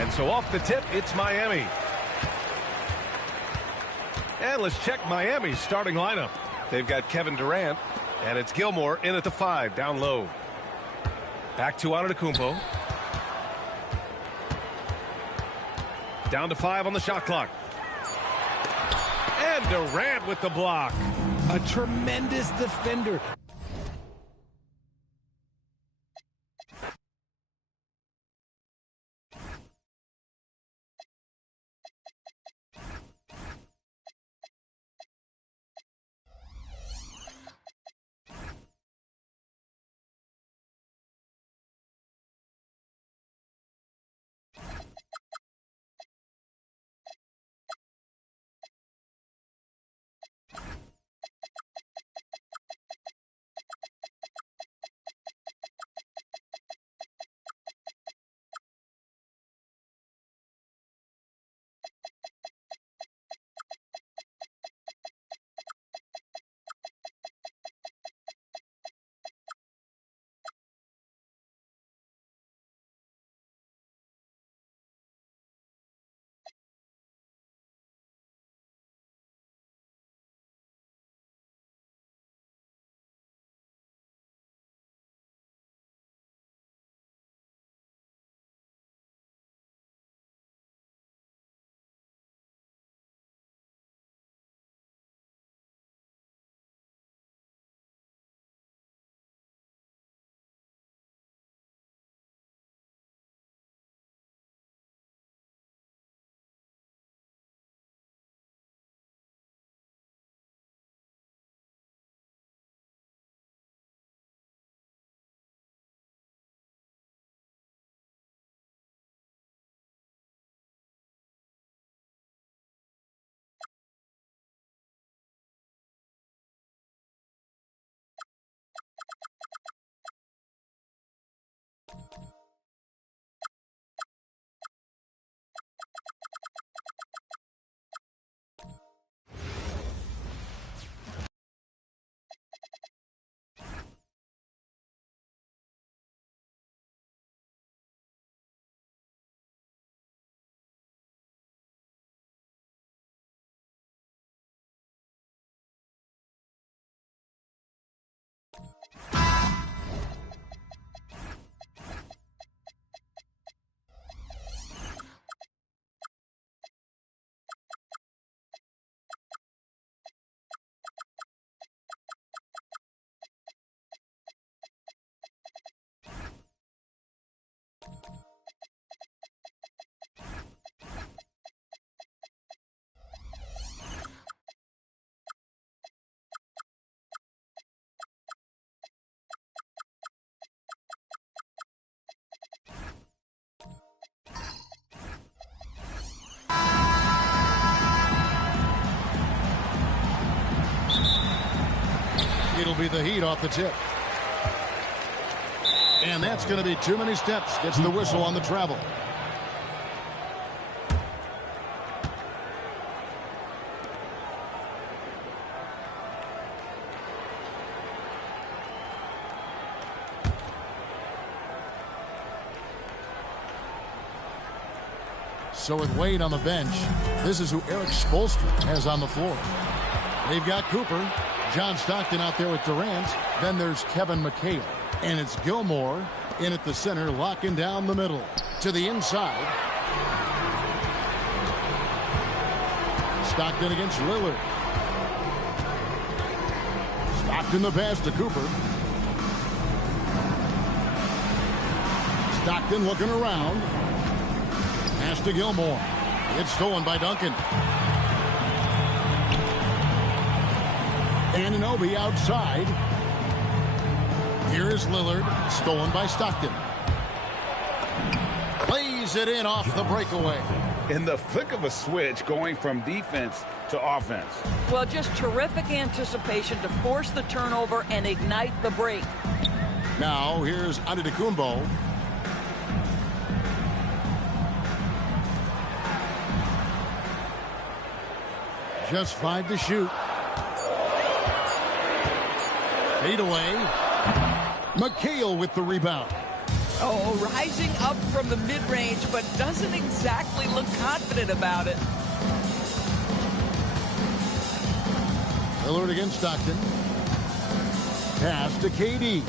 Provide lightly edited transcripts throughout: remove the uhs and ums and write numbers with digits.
And so off the tip, it's Miami. And let's check Miami's starting lineup. They've got Kevin Durant, and it's Gilmore in at the 5, down low. Back to Antetokounmpo. Down to 5 on the shot clock. And Durant with the block. A tremendous defender. It'll be the Heat off the tip. And that's going to be too many steps. Gets the whistle on the travel. So with Wade on the bench, this is who Eric Spoelstra has on the floor. They've got Cooper. John Stockton out there with Durant. Then there's Kevin McHale. And it's Gilmore in at the center, locking down the middle. To the inside. Stockton against Lillard. Stockton the pass to Cooper. Stockton looking around. Pass to Gilmore. It's stolen by Duncan. Anunoby outside. Here is Lillard. Stolen by Stockton. Plays it in off the breakaway. In the flick of a switch, going from defense to offense. Well, just terrific anticipation to force the turnover and ignite the break. Now here's Antetokounmpo. Just 5 to shoot. Fade away. McHale with the rebound. Oh, rising up from the mid-range, but doesn't exactly look confident about it. Lillard against Stockton. Pass to KD.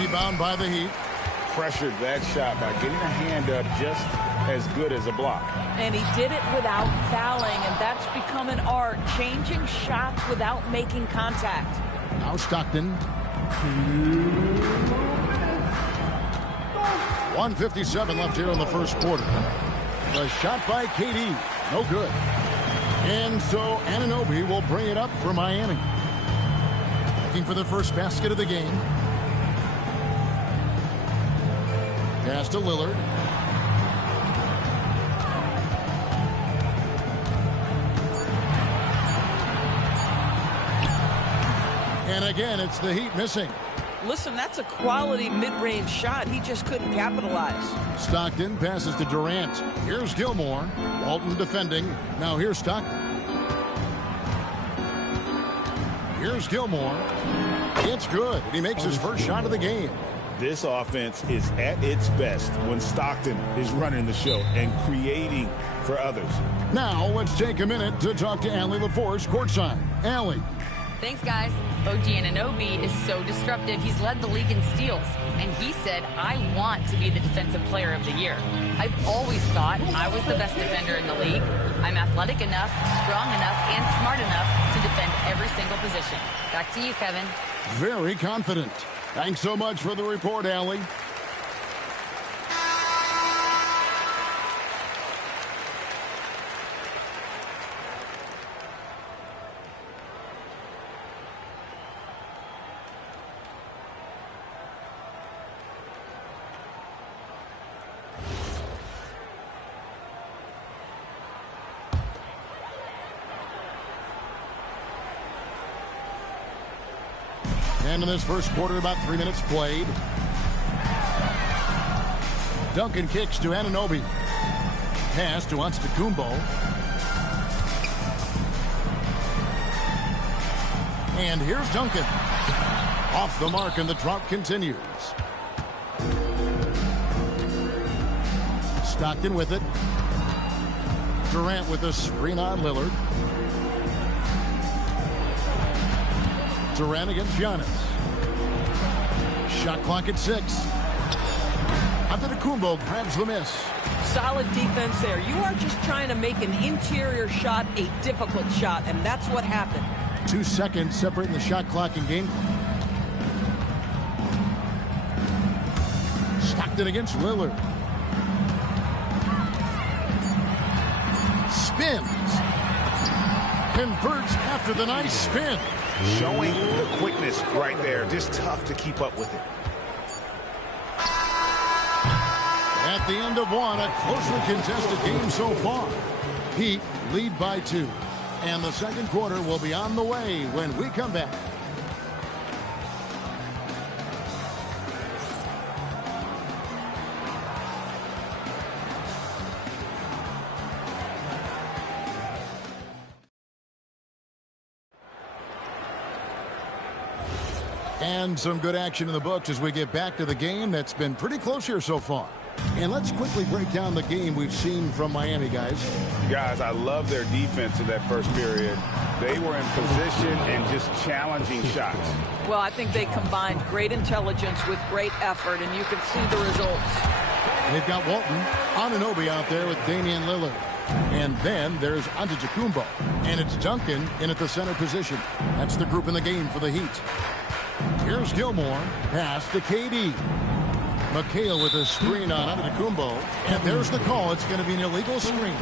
Rebound by the Heat. Pressured that shot by getting a hand up just as good as a block. And he did it without fouling, and that's become an art, changing shots without making contact. Now Stockton. 1:57 left here in the first quarter. The shot by KD. No good. And so Anunoby will bring it up for Miami. Looking for the first basket of the game. Pass to Lillard. And again, it's the Heat missing. Listen, that's a quality mid-range shot. He just couldn't capitalize. Stockton passes to Durant. Here's Gilmore. Walton defending. Now here's Stockton. Here's Gilmore. It's good. And he makes his first shot of the game. This offense is at its best when Stockton is running the show and creating for others. Now let's take a minute to talk to Allie LaForce courtside. Allie. Thanks, guys. OG Anunoby is so disruptive. He's led the league in steals. And he said, I want to be the defensive player of the year. I've always thought I was the best defender in the league. I'm athletic enough, strong enough, and smart enough to defend every single position. Back to you, Kevin. Very confident. Thanks so much for the report, Allie. And in this first quarter, about 3 minutes played. Duncan kicks to Anunoby. Pass to Antetokounmpo. And here's Duncan. Off the mark, and the drought continues. Stockton with it. Durant with a screen on Lillard. Durant against Giannis. Shot clock at 6. Antetokounmpo grabs the miss. Solid defense there. You are just trying to make an interior shot a difficult shot, and that's what happened. 2 seconds separating the shot clock and game clock. Stockton against Lillard. Spins. Converts after the nice spin. Showing the quickness right there. Just tough to keep up with it. At the end of one, a closely contested game so far. Heat lead by 2. And the second quarter will be on the way when we come back. And some good action in the books as we get back to the game that's been pretty close here so far. And let's quickly break down the game we've seen from Miami, guys. Guys, I love their defense in that first period. They were in position and just challenging shots. Well, I think they combined great intelligence with great effort, and you can see the results. They've got Walton, Anunoby out there with Damian Lillard. And then there's Antetokounmpo. And it's Duncan in at the center position. That's the group in the game for the Heat. Here's Gilmore. Pass to KD. McHale with a screen on Antetokounmpo. And there's the call. It's going to be an illegal screen.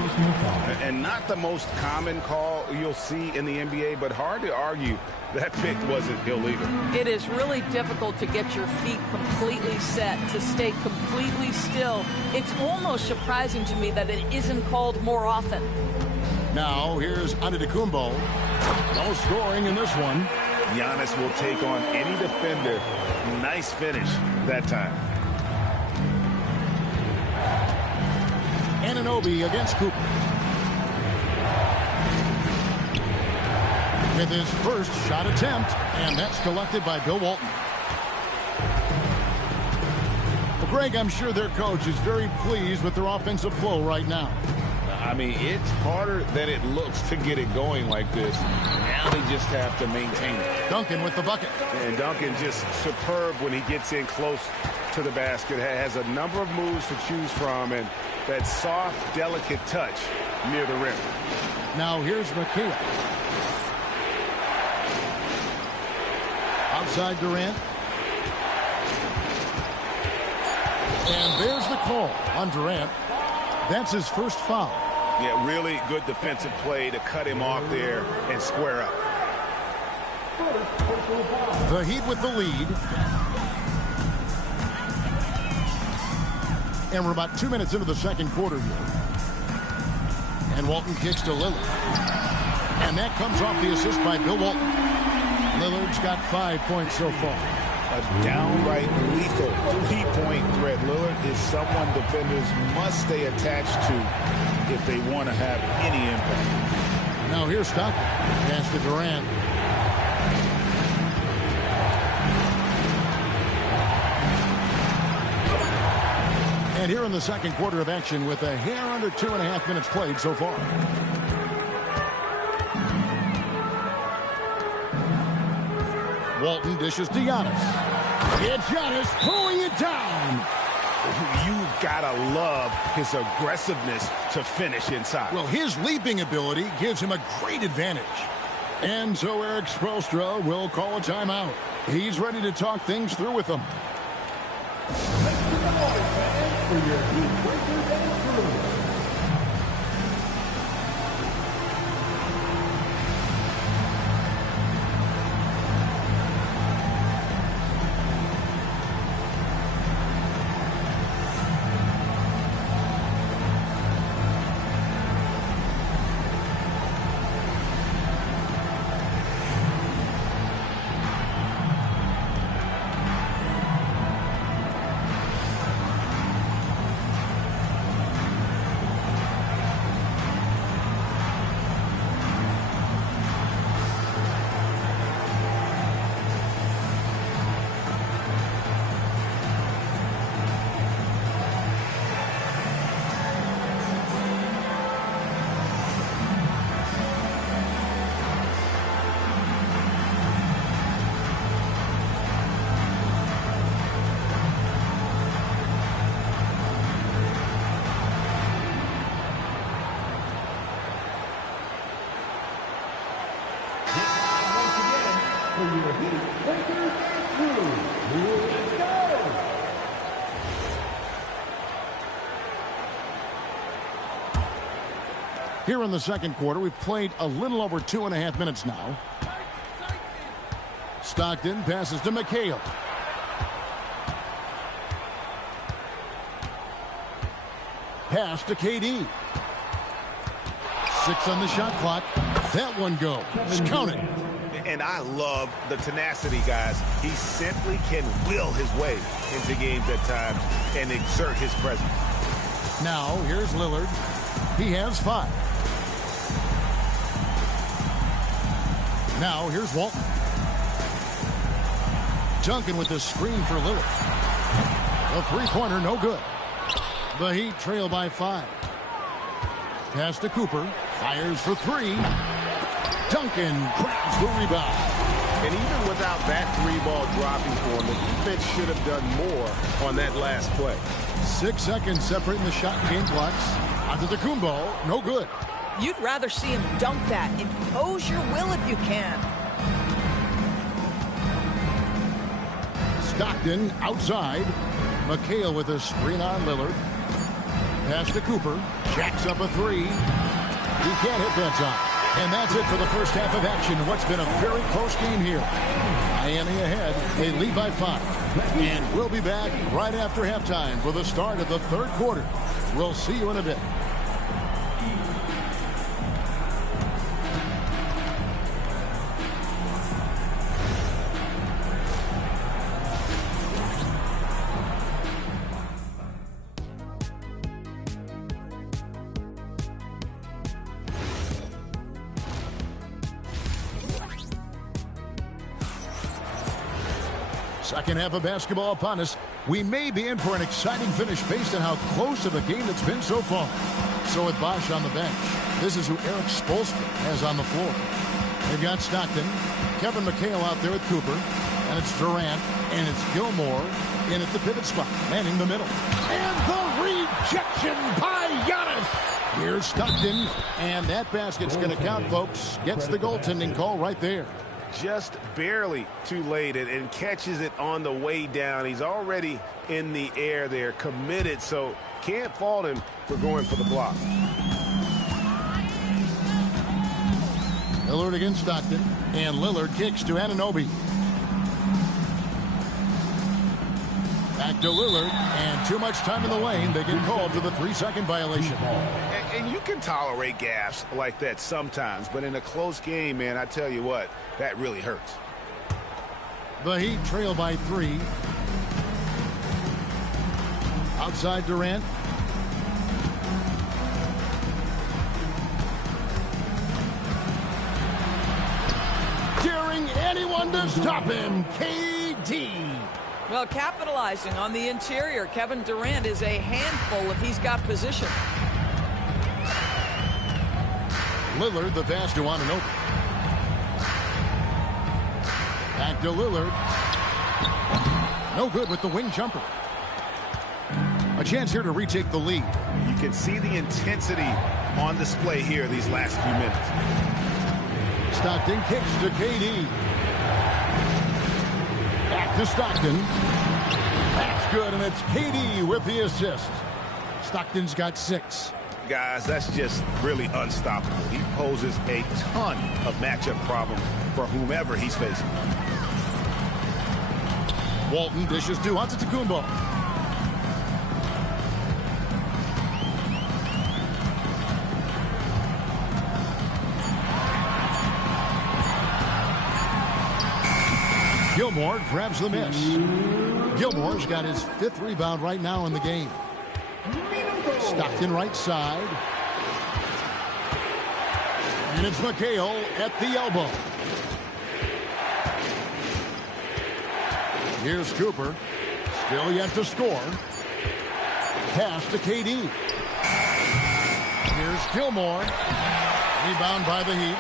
And not the most common call you'll see in the NBA, but hard to argue that pick wasn't illegal. It is really difficult to get your feet completely set, to stay completely still. It's almost surprising to me that it isn't called more often. Now, here's Antetokounmpo. No scoring in this one. Giannis will take on any defender. Nice finish that time. Anunoby against Cooper. With his first shot attempt, and that's collected by Bill Walton. Well, Greg, I'm sure their coach is very pleased with their offensive flow right now. I mean, it's harder than it looks to get it going like this. Now they just have to maintain it. Duncan with the bucket. And Duncan just superb when he gets in close to the basket. Has a number of moves to choose from, and that soft, delicate touch near the rim. Now here's McHale. Outside Durant. And there's the call on Durant. That's his first foul. Yeah, really good defensive play to cut him off there and square up. The Heat with the lead. And we're about 2 minutes into the second quarter here. And Walton kicks to Lillard. And that comes off the assist by Bill Walton. Lillard's got 5 points so far. A downright lethal three-point threat. Lillard is someone defenders must stay attached to if they want to have any impact. Now here's Stockton. Pass to Durant. And here in the second quarter of action with a hair under 2.5 minutes played so far. Walton dishes to Giannis. It's Giannis pulling it down. You've got to love his aggressiveness to finish inside. Well, his leaping ability gives him a great advantage. And so Eric Spoelstra will call a timeout. He's ready to talk things through with them. Here in the second quarter, we've played a little over 2.5 minutes now. Stockton passes to McHale. Pass to KD. 6 on the shot clock. That one goes. Count it. And I love the tenacity, guys. He simply can will his way into games at times and exert his presence. Now, here's Lillard. He has 5. Now, here's Walton. Duncan with the screen for Lillard. A three-pointer, no good. The Heat trail by 5. Pass to Cooper. Fires for 3. Duncan grabs the rebound. And even without that 3-ball dropping for him, the defense should have done more on that last play. 6 seconds separating the shot and game clocks. Antetokounmpo, no good. You'd rather see him dunk that. Impose your will if you can. Stockton outside. McHale with a screen on Lillard. Pass to Cooper. Jacks up a 3. He can't hit that time. And that's it for the first half of action. What's been a very close game here. Miami ahead. They lead by 5. And we'll be back right after halftime for the start of the third quarter. We'll see you in a bit. Second half of basketball upon us. We may be in for an exciting finish based on how close of a game it's been so far. So with Bosch on the bench, this is who Eric Spoelstra has on the floor. They've got Stockton, Kevin McHale out there with Cooper, and it's Durant, and it's Gilmore in at the pivot spot, manning the middle. And the rejection by Giannis. Here's Stockton, and that basket's going to count, folks. Gets the goaltending call right there. Just barely too late and catches it on the way down. He's already in the air there, committed, so can't fault him for going for the block. Lillard against Stockton, and Lillard kicks to Anunoby. Back to Lillard, and too much time in the lane. They get called for the 3-second violation. And you can tolerate gaffes like that sometimes, but in a close game, man, I tell you what, that really hurts. The Heat trail by 3. Outside Durant. Daring anyone to stop him, KD. Well, capitalizing on the interior, Kevin Durant is a handful if he's got position. Lillard, the pass to Anunoby. Back to Lillard. No good with the wing jumper. A chance here to retake the lead. You can see the intensity on display here these last few minutes. Stockton kicks to KD. Back to Stockton. That's good, and it's KD with the assist. Stockton's got 6. Guys, that's just really unstoppable. He poses a ton of matchup problems for whomever he's facing. Walton dishes to Antetokounmpo. Gilmore grabs the miss. Gilmore's got his 5th rebound right now in the game. Stockton right side. And it's McHale at the elbow. Here's Cooper. Still yet to score. Pass to KD. Here's Gilmore. Rebound by the Heat.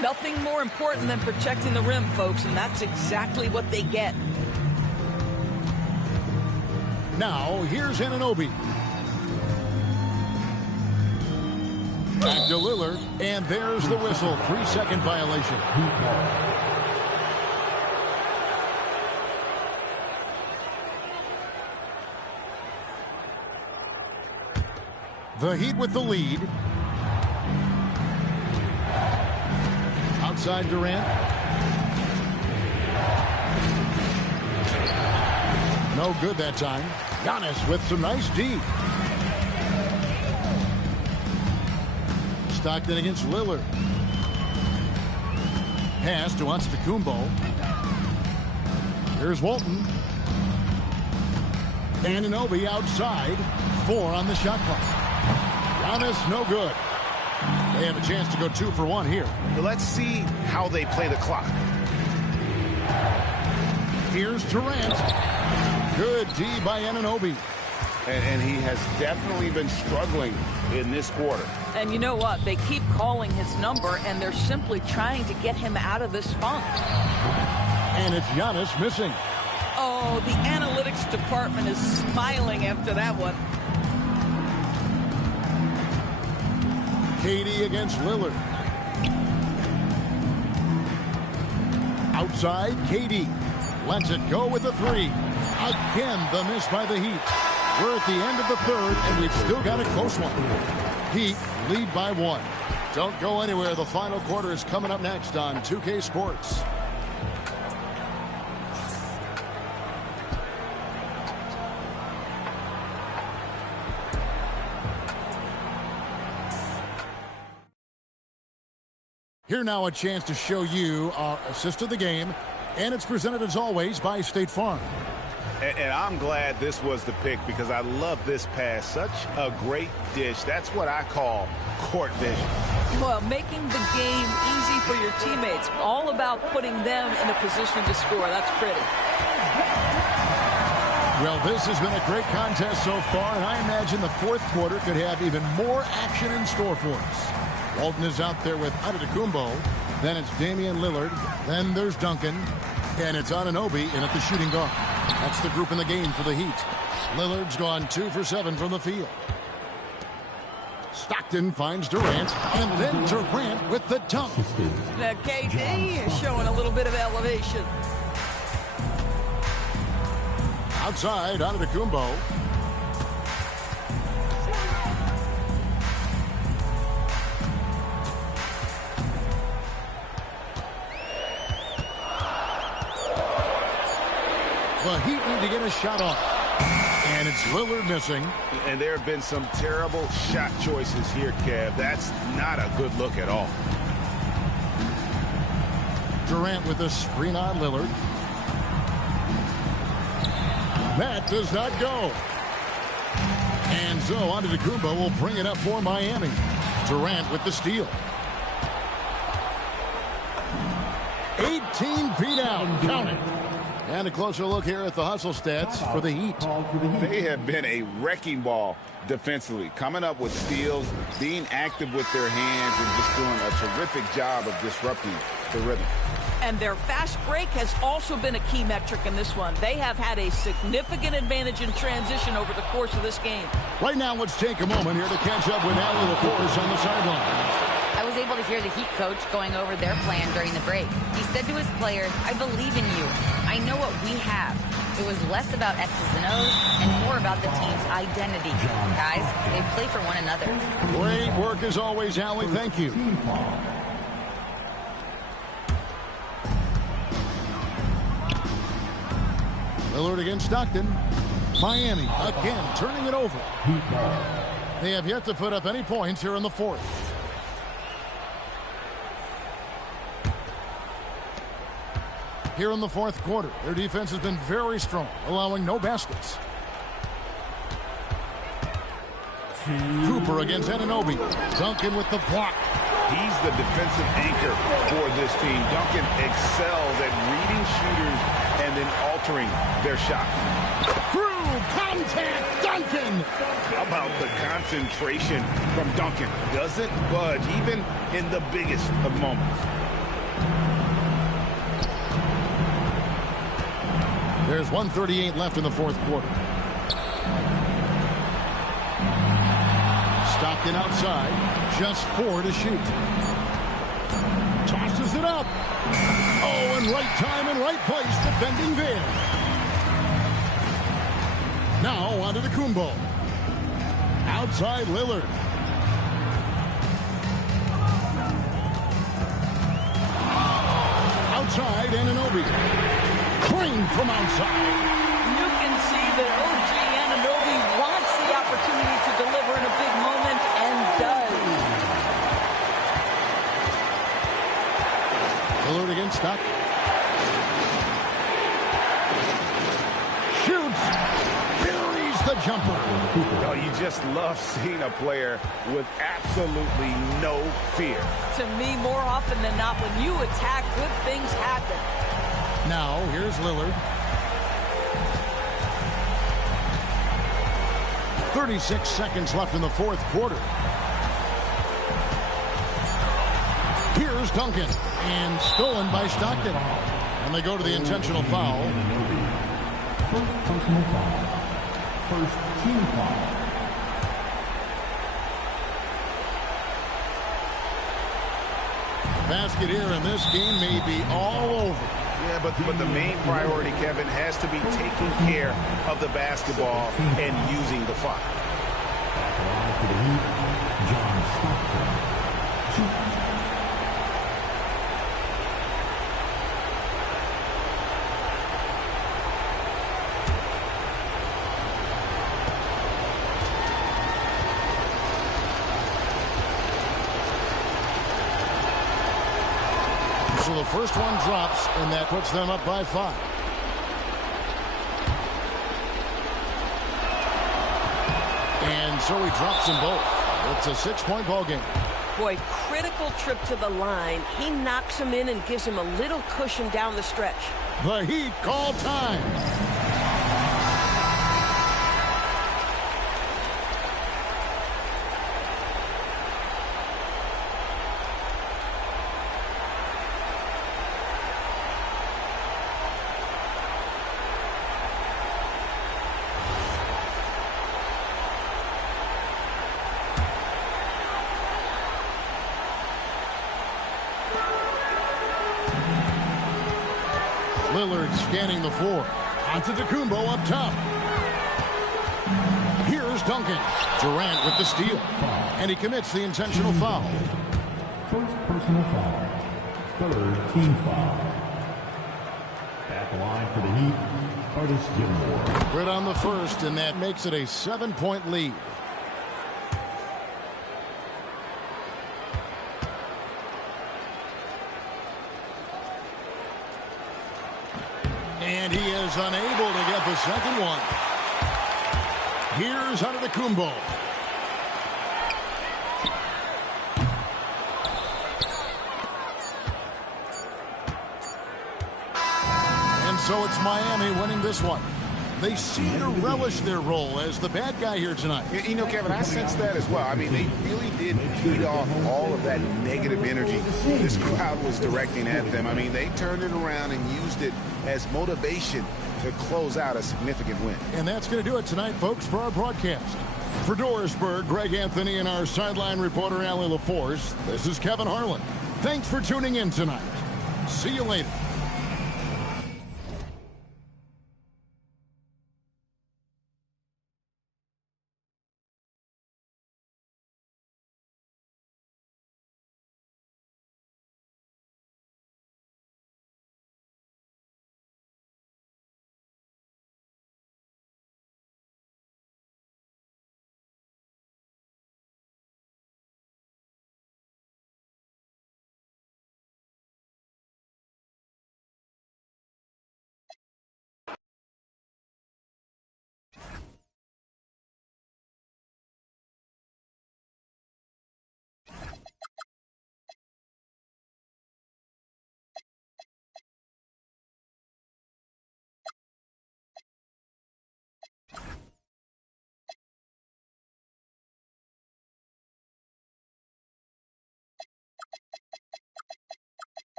Nothing more important than protecting the rim, folks, and that's exactly what they get. Now, here's Anunoby. Back to Lillard, and there's the whistle. 3-second violation. The Heat with the lead. Outside Durant. No good that time. Giannis with some nice D. Stockton against Lillard. Pass to Antetokounmpo. Here's Walton. Anunoby outside. 4 on the shot clock. Giannis, no good. They have a chance to go 2 for 1 here. But let's see how they play the clock. Here's Durant. Good D by Anunoby. and he has definitely been struggling in this quarter. And you know what? They keep calling his number, and they're simply trying to get him out of this funk. And it's Giannis missing. Oh, the analytics department is smiling after that one. KD against Lillard. Outside, KD lets it go with the three. Again, the miss by the Heat. We're at the end of the third, and we've still got a close one. Heat lead by 1. Don't go anywhere. The final quarter is coming up next on 2K Sports. Here now a chance to show you our assist of the game, and it's presented as always by State Farm. And I'm glad this was the pick because I love this pass. Such a great dish. That's what I call court vision. Well, making the game easy for your teammates. All about putting them in a position to score. That's pretty. Well, this has been a great contest so far, and I imagine the fourth quarter could have even more action in store for us. Walton is out there with Antetokounmpo. Then it's Damian Lillard. Then there's Duncan. And it's Anunoby in at the shooting guard. That's the group in the game for the Heat. Lillard's gone 2 for 7 from the field. Stockton finds Durant. And then Durant with the dunk. Now, KD is showing a little bit of elevation. Outside, Antetokounmpo. The Heat need to get a shot off. And it's Lillard missing. And there have been some terrible shot choices here, Kev. That's not a good look at all. Durant with a screen on Lillard. That does not go. And so Antetokounmpo will bring it up for Miami. Durant with the steal. 18 feet out. Count it. And a closer look here at the hustle stats for the Heat. They have been a wrecking ball defensively, coming up with steals, being active with their hands, and just doing a terrific job of disrupting the rhythm. And their fast break has also been a key metric in this one. They have had a significant advantage in transition over the course of this game. Right now, let's take a moment here to catch up with Allie LaForce on the sideline. I was able to hear the Heat coach going over their plan during the break. He said to his players, "I believe in you. I know what we have." It was less about X's and O's and more about the team's identity. Guys, they play for one another. Great work as always, Allie. Thank you. Lillard against Stockton. Miami again turning it over. They have yet to put up any points here in the fourth. Here in the fourth quarter, their defense has been very strong, allowing no baskets. Cooper against Anunoby. Duncan with the block. He's the defensive anchor for this team. Duncan excels at reading shooters and then altering their shot. Through contact, Duncan. How about the concentration from Duncan? Doesn't budge even in the biggest of moments. There's 1:38 left in the fourth quarter. Stockton outside. Just 4 to shoot. Tosses it up. Oh, and right time and right place defending there. Now onto the Antetokounmpo. Outside Lillard. Outside Anunoby. Crane from outside. You can see that OG Anunoby wants the opportunity to deliver in a big moment and does. Lillard against Stock. Shoots. Buries the jumper. Oh, you just love seeing a player with absolutely no fear. To me, more often than not, when you attack, good things happen. Now, here's Lillard. 36 seconds left in the fourth quarter. Here's Duncan, and stolen by Stockton. And they go to the intentional foul. First personal foul. First team foul. Basket here, and this game may be all over. Yeah, but the main priority, Kevin, has to be taking care of the basketball and using the foul. Back line for the Heat, John Stockton. 2. So the first one drops, and that puts them up by 5. And so he drops them both. It's a 6-point ball game. Boy, critical trip to the line. He knocks him in and gives him a little cushion down the stretch. The Heat call time. Lillard scanning the floor. Antetokounmpo up top. Here's Duncan. Durant with the steal. And he commits the intentional foul. First personal foul. Third team foul. Back line for the Heat, Artis Gilmore. Good on the first, and that makes it a 7-point lead. And he is unable to get the second one. Here's Antetokounmpo. And so it's Miami winning this one. They seem to relish their role as the bad guy here tonight. You know, Kevin, I sense that as well. I mean, they really did feed off all of that negative energy this crowd was directing at them. I mean, they turned it around and used it as motivation to close out a significant win. And that's going to do it tonight, folks, for our broadcast. For Dorisburg, Greg Anthony and our sideline reporter, Allie LaForce, this is Kevin Harlan. Thanks for tuning in tonight. See you later.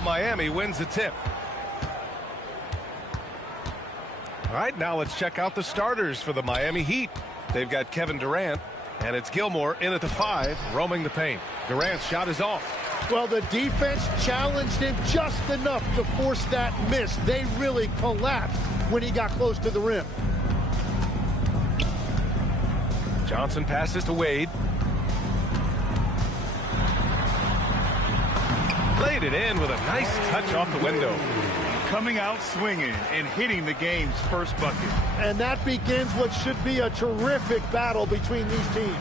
So Miami wins the tip. All right, now let's check out the starters for the Miami Heat. They've got Kevin Durant, and it's Gilmore in at the 5, roaming the paint. Durant's shot is off. Well, the defense challenged him just enough to force that miss. They really collapsed when he got close to the rim. Johnson passes to Wade. Laid it in with a nice touch off the window. Coming out swinging and hitting the game's first bucket. And that begins what should be a terrific battle between these teams.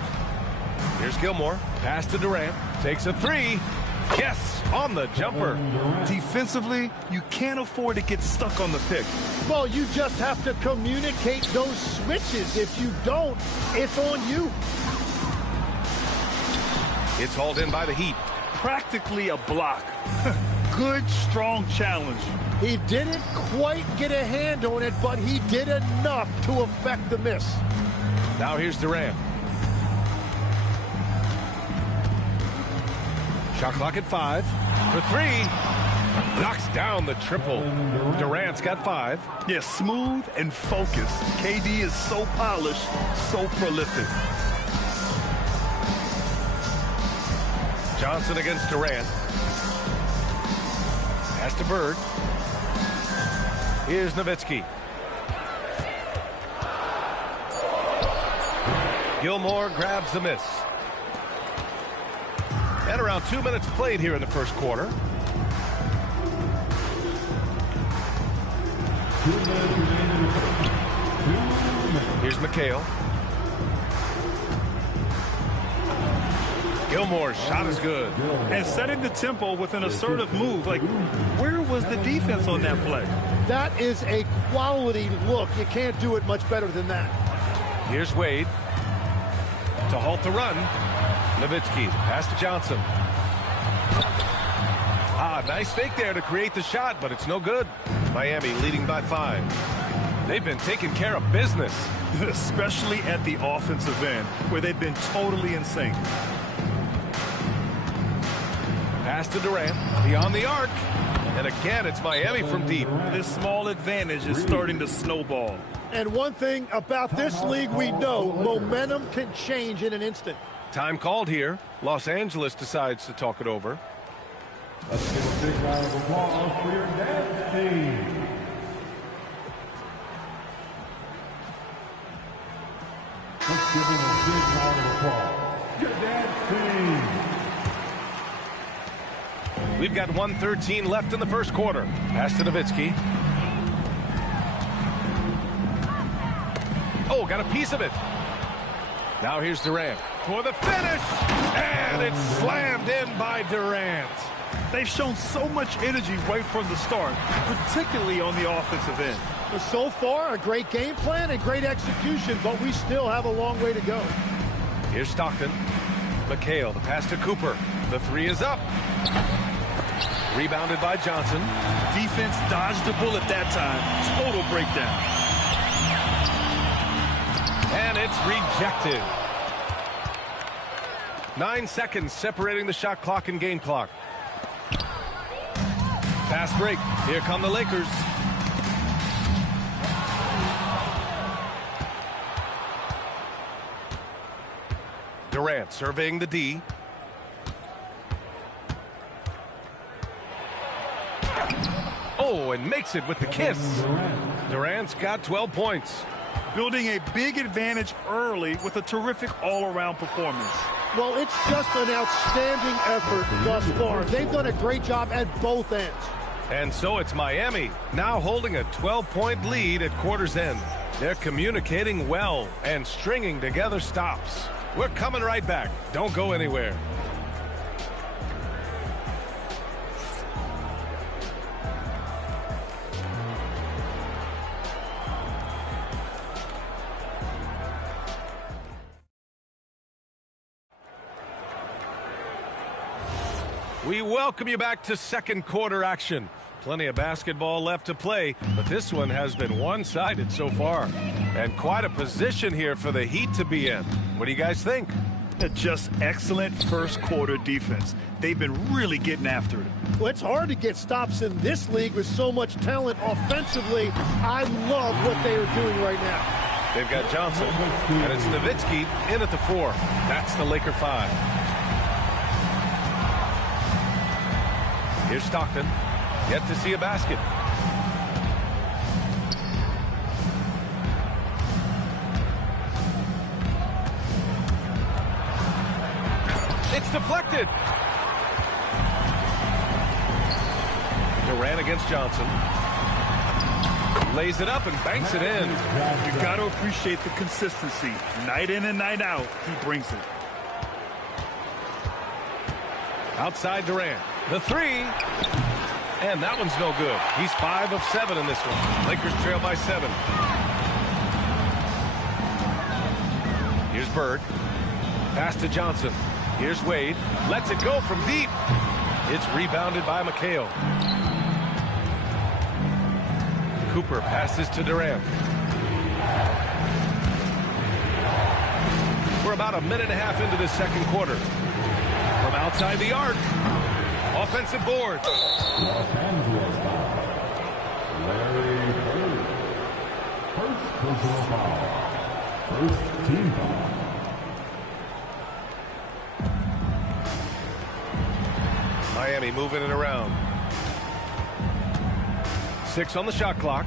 Here's Gilmore. Pass to Durant. Takes a 3. Yes, on the jumper. Defensively, you can't afford to get stuck on the pick. Well, you just have to communicate those switches. If you don't, it's on you. It's hauled in by the Heat. Practically a block. Good, strong challenge. He didn't quite get a hand on it, but he did enough to affect the miss. Now here's Durant. Shot clock at 5 for 3. Knocks down the triple. Durant's got 5. Yeah, smooth and focused. KD is so polished, so prolific. Johnson against Durant. Pass to Bird. Here's Nowitzki. Gilmore grabs the miss. And around 2 minutes played here in the first quarter. Here's McHale. Gilmore's shot is good. And setting the tempo with an assertive move. Like, where was the defense on that play? That is a quality look. You can't do it much better than that. Here's Wade. To halt the run. Nowitzki, pass to Johnson. Nice fake there to create the shot, but it's no good. Miami leading by 5. They've been taking care of business. Especially at the offensive end, where they've been totally in sync. Pass to Durant, beyond the arc. And again, it's Miami from deep. This small advantage is starting to snowball. And one thing about this league we know, momentum can change in an instant. Time called here. Los Angeles decides to talk it over. Let's give a big round of applause for your dance team. Let's give them a big round of applause. Your dance team. We've got 1:13 left in the first quarter. Pass to Nowitzki. Oh, got a piece of it. Now here's Durant for the finish. And it's slammed in by Durant. They've shown so much energy right from the start, particularly on the offensive end. But so far, a great game plan and great execution, but we still have a long way to go. Here's Stockton. McHale, the pass to Cooper. The 3 is up. Rebounded by Johnson. Defense dodged the bullet that time. Total breakdown. And it's rejected. 9 seconds separating the shot clock and game clock. Fast break. Here come the Lakers. Durant surveying the D. Oh, and makes it with the kiss. Durant's got 12 points. Building a big advantage early with a terrific all-around performance. Well, it's just an outstanding effort thus far. They've done a great job at both ends. And so it's Miami, now holding a 12-point lead at quarter's end. They're communicating well and stringing together stops. We're coming right back. Don't go anywhere. We welcome you back to second quarter action. Plenty of basketball left to play, but this one has been one-sided so far. And quite a position here for the Heat to be in. What do you guys think? Just excellent first quarter defense. They've been really getting after it. Well, it's hard to get stops in this league with so much talent offensively. I love what they are doing right now. They've got Johnson, and it's Nowitzki in at the 4. That's the Laker 5. Here's Stockton. Yet to see a basket. It's deflected. Durant against Johnson. Lays it up and banks it in. You got to appreciate the consistency. Night in and night out, he brings it. Outside Durant. The 3. And that one's no good. He's 5 of 7 in this one. Lakers trail by 7. Here's Bird. Pass to Johnson. Here's Wade. Lets it go from deep. It's rebounded by McHale. Cooper passes to Durant. We're about a minute and a half into the second quarter. From outside the arc. Offensive board. Los Angeles foul. Larry Bird. First personal foul. First team foul. Miami moving it around. 6 on the shot clock.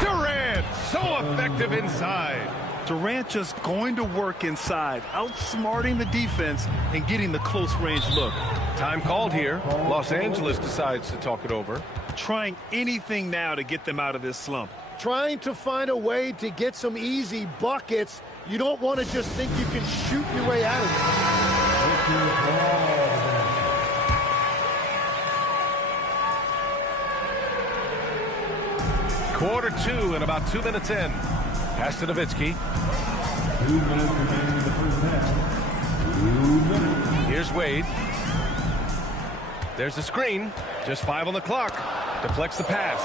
Durant, so effective inside. Durant just going to work inside, outsmarting the defense and getting the close range look. Time called here. Los Angeles decides to talk it over. Trying anything now to get them out of this slump. Trying to find a way to get some easy buckets. You don't want to just think you can shoot your way out of it. Quarter 2 and about 2 minutes in. Pass to Nowitzki. 2 minutes remaining in the first half. 2 minutes. Here's Wade. There's the screen. Just 5 on the clock. Deflects the pass.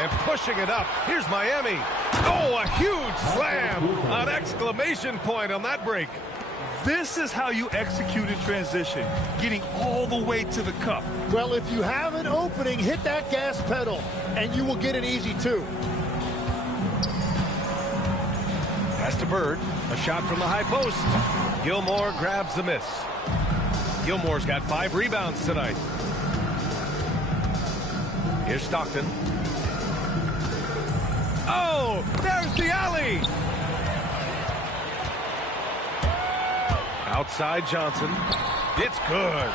And pushing it up. Here's Miami. Oh, a huge slam. An exclamation point on that break. This is how you execute in transition, getting all the way to the cup. Well, if you have an opening, hit that gas pedal, and you will get it easy, too. Pass to Bird. A shot from the high post. Gilmore grabs the miss. Gilmore's got 5 rebounds tonight. Here's Stockton. Oh, there's the alley. Outside Johnson. It's good.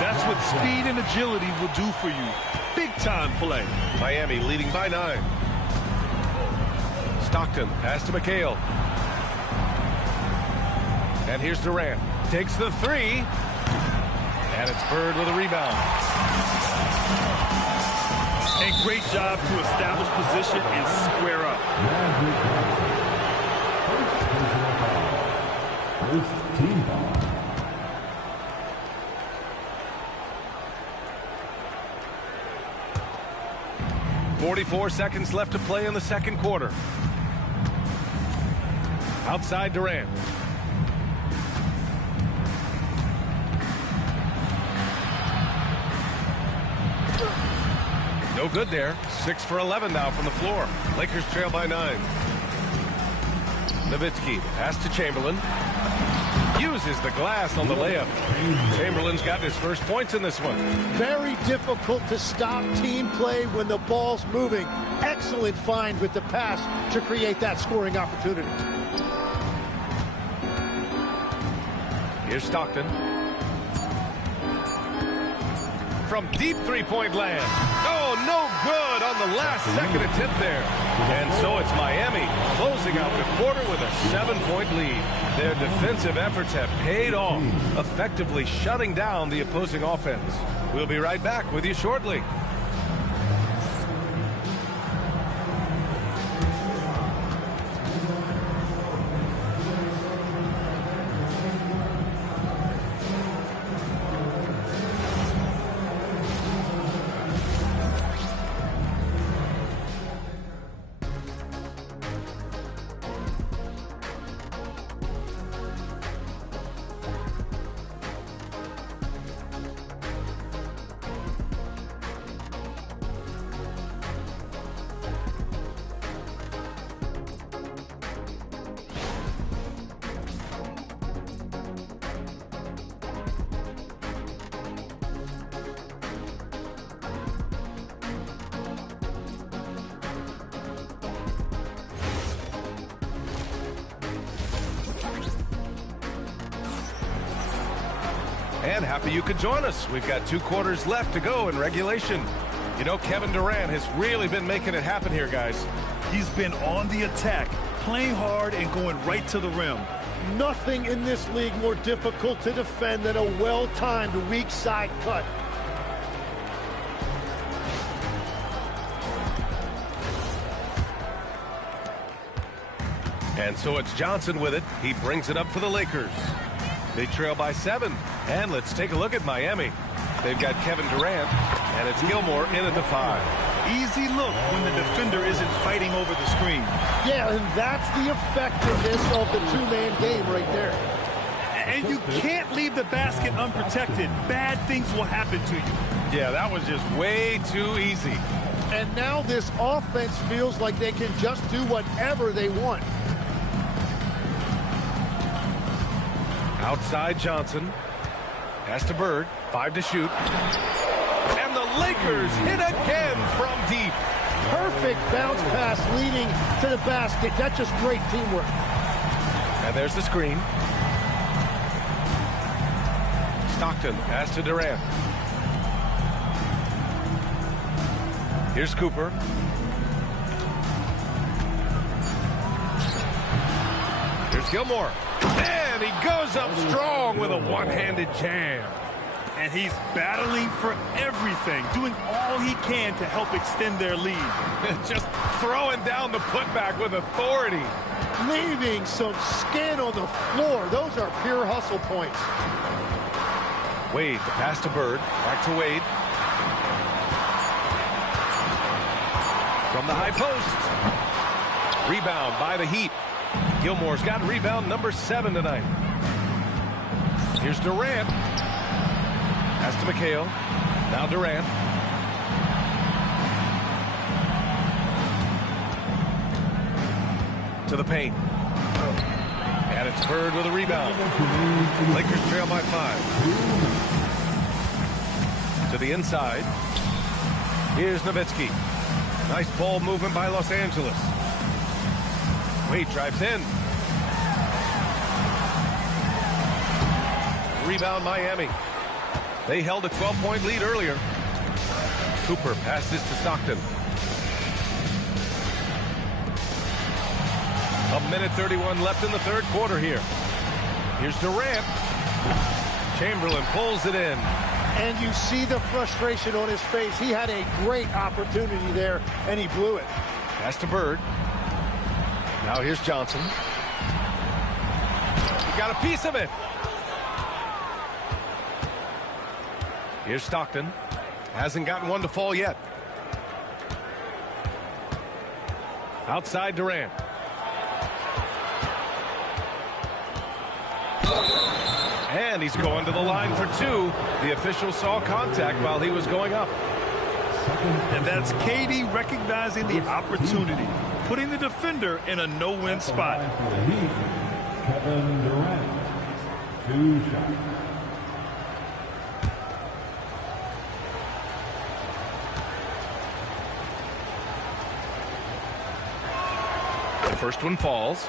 That's what speed and agility will do for you. Big time play. Miami leading by 9. Stockton, pass to McHale. And here's Durant. Takes the 3. And it's Bird with a rebound. A great job to establish position and square up. First team foul. 44 seconds left to play in the second quarter. Outside Durant. No good there. 6 for 11 now from the floor. Lakers trail by 9. Nowitzki, pass to Chamberlain. Uses the glass on the layup. Chamberlain's got his first points in this one. Very difficult to stop team play when the ball's moving. Excellent find with the pass to create that scoring opportunity. Here's Stockton. From deep three-point land. Oh, no good on the last second attempt there. And so it's Miami closing out the quarter with a 7-point lead. Their defensive efforts have paid off, effectively shutting down the opposing offense. We'll be right back with you shortly. And happy you could join us. We've got 2 quarters left to go in regulation. You know, Kevin Durant has really been making it happen here, guys. He's been on the attack, playing hard and going right to the rim. Nothing in this league more difficult to defend than a well-timed weak side cut. And so it's Johnson with it. He brings it up for the Lakers. They trail by 7. And let's take a look at Miami. They've got Kevin Durant, and it's Gilmore in at the 5. Easy look when the defender isn't fighting over the screen. Yeah, and that's the effectiveness of the two-man game right there. And you can't leave the basket unprotected. Bad things will happen to you. Yeah, that was just way too easy. And now this offense feels like they can just do whatever they want. Outside Johnson. Pass to Bird. 5 to shoot. And the Lakers hit again from deep. Perfect bounce pass leading to the basket. That's just great teamwork. And there's the screen. Stockton pass to Durant. Here's Cooper. Here's Gilmore. And he goes up strong with a one-handed jam. And he's battling for everything, doing all he can to help extend their lead. Just throwing down the putback with authority. Leaving some skin on the floor. Those are pure hustle points. Wade, the pass to Bird. Back to Wade. From the high post. Rebound by the Heat. Gilmore's got rebound number 7 tonight. Here's Durant. Pass to McHale. Now Durant. To the paint. And it's Bird with a rebound. Lakers trail by 5. To the inside. Here's Nowitzki. Nice ball movement by Los Angeles. Wade drives in. Rebound Miami. They held a 12-point lead earlier. Cooper passes to Stockton. 1:31 left in the 3rd quarter here. Here's Durant. Chamberlain pulls it in. And you see the frustration on his face. He had a great opportunity there, and he blew it. Pass to Bird. Now here's Johnson. He got a piece of it. Here's Stockton. Hasn't gotten one to fall yet. Outside Durant. And he's going to the line for 2. The official saw contact while he was going up. And that's KD recognizing the opportunity, putting the defender in a no-win spot. For the Heat, Kevin Durant. 2 shots. The first one falls.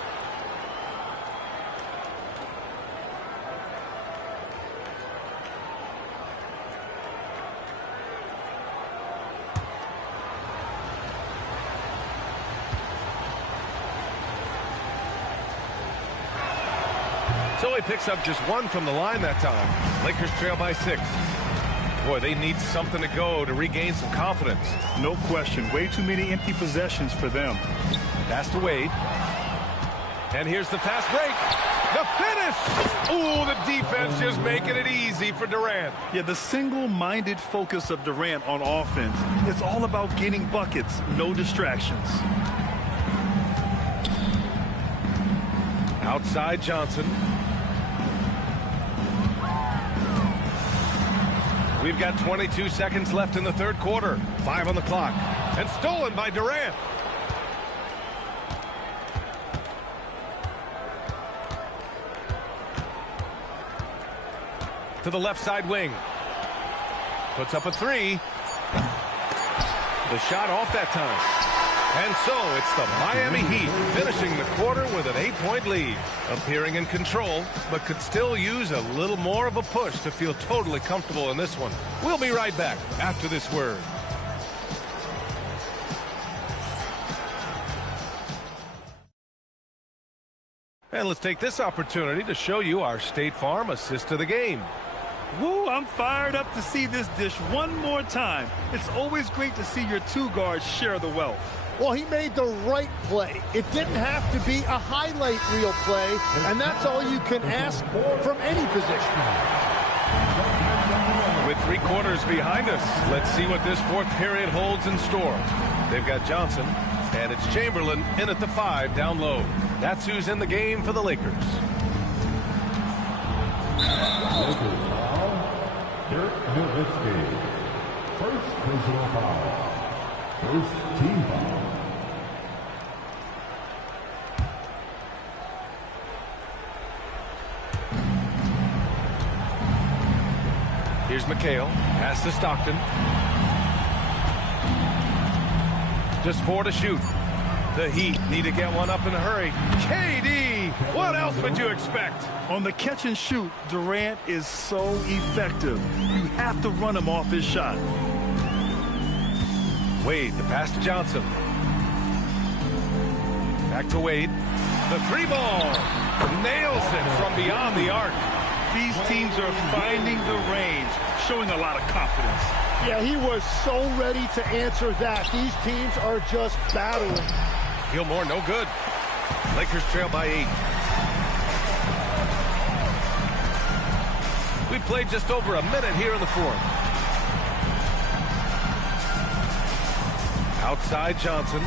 So he picks up just 1 from the line that time. Lakers trail by 6. Boy, they need something to go to regain some confidence. No question. Way too many empty possessions for them. Pass to Wade. And here's the fast break. The finish! Ooh, the defense just making it easy for Durant. Yeah, the single-minded focus of Durant on offense. It's all about getting buckets, no distractions. Outside Johnson. We've got 22 seconds left in the 3rd quarter. 5 on the clock. And stolen by Durant. To the left side wing. Puts up a 3. The shot off that time. And so it's the Miami Heat finishing the quarter with an 8-point lead. Appearing in control, but could still use a little more of a push to feel totally comfortable in this one. We'll be right back after this word. And let's take this opportunity to show you our State Farm assist of the game. Woo, I'm fired up to see this dish one more time. It's always great to see your two guards share the wealth. Well, he made the right play. It didn't have to be a highlight reel play, and that's all you can ask from any position. With 3 quarters behind us, let's see what this fourth period holds in store. They've got Johnson, and it's Chamberlain in at the 5 down low. That's who's in the game for the Lakers. Lakers foul, Dirk Nowitzki. First personal foul. First team foul. Here's McHale. Pass to Stockton. Just 4 to shoot. The Heat need to get one up in a hurry. KD! What else would you expect? On the catch and shoot, Durant is so effective. You have to run him off his shot. Wade, the pass to Johnson. Back to Wade. The 3-ball. Nails it from beyond the arc. These teams are finding the range, showing a lot of confidence. Yeah, he was so ready to answer that. These teams are just battling. Gilmore, no good. Lakers trail by 8. We played just over a minute here in the fourth. Outside Johnson.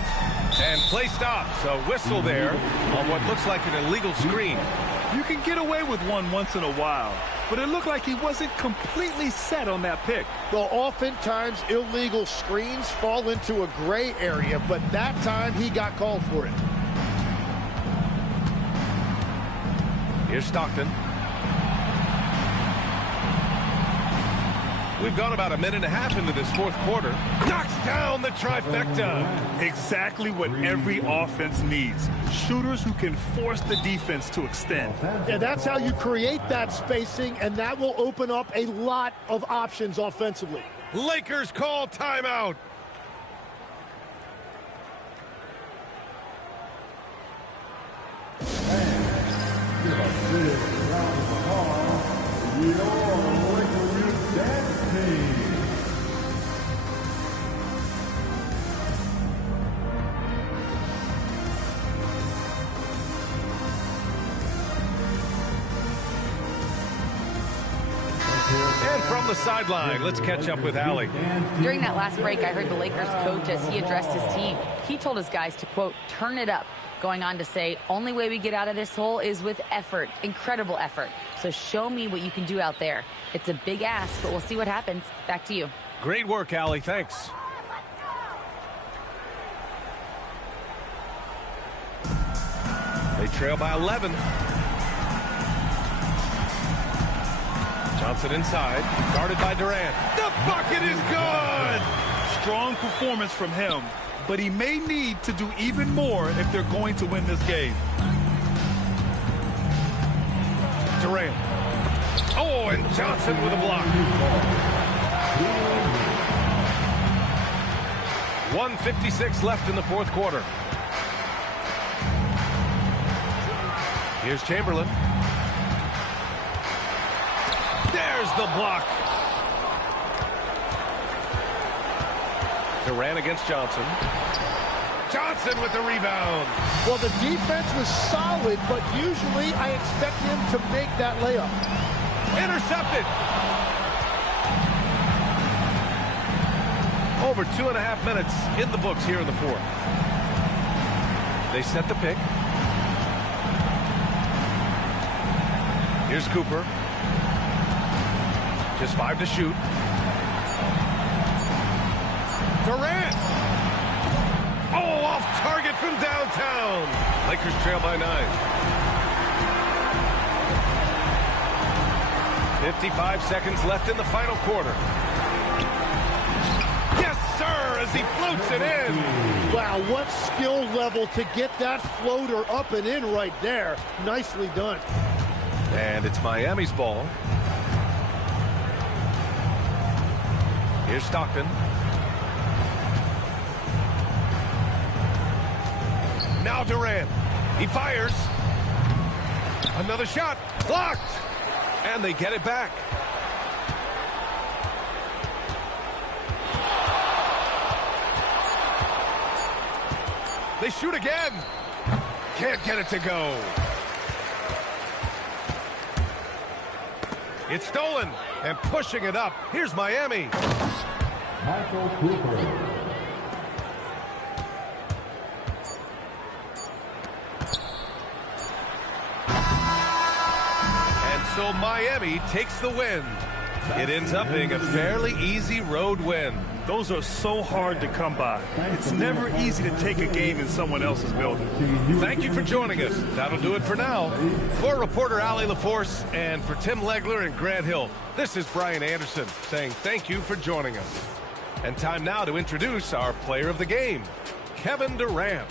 And play stops. A whistle there on what looks like an illegal screen. You can get away with one once in a while, but it looked like he wasn't completely set on that pick. Well, oftentimes illegal screens fall into a gray area, but that time he got called for it. Here's Stockton. We've gone about a minute and a half into this fourth quarter. Knocks down the trifecta. Exactly what every offense needs. Shooters who can force the defense to extend. Yeah, that's how you create that spacing, and that will open up a lot of options offensively. Lakers call timeout. And from the sideline, let's catch up with Allie. During that last break, I heard the Lakers coach as he addressed his team. He told his guys to, quote, turn it up, going on to say, only way we get out of this hole is with effort, incredible effort. So show me what you can do out there. It's a big ask, but we'll see what happens. Back to you. Great work, Allie. Thanks. They trail by 11. Johnson inside, guarded by Durant. The bucket is good! Strong performance from him, but he may need to do even more if they're going to win this game. Durant. Oh, and Johnson with a block. 1:56 left in the fourth quarter. Here's Chamberlain. There's the block. Durant against Johnson. Johnson with the rebound. Well, the defense was solid, but usually I expect him to make that layup. Intercepted. Over 2.5 minutes in the books here in the fourth. They set the pick. Here's Cooper. Just 5 to shoot. Durant. Oh, off target from downtown. Lakers trail by 9. 55 seconds left in the final quarter. Yes, sir, as he floats it in. Wow, what skill level to get that floater up and in right there. Nicely done. And it's Miami's ball. Here's Stockton. Now Durant. He fires. Another shot. Blocked. And they get it back. They shoot again. Can't get it to go. It's stolen. And pushing it up. Here's Miami. Michael Cooper. So Miami takes the win. It ends up being a fairly easy road win. Those are so hard to come by. It's never easy to take a game in someone else's building. Thank you for joining us. That'll do it for now. For reporter Allie LaForce and for Tim Legler and Grant Hill, this is Brian Anderson saying thank you for joining us. And time now to introduce our player of the game, Kevin Durant.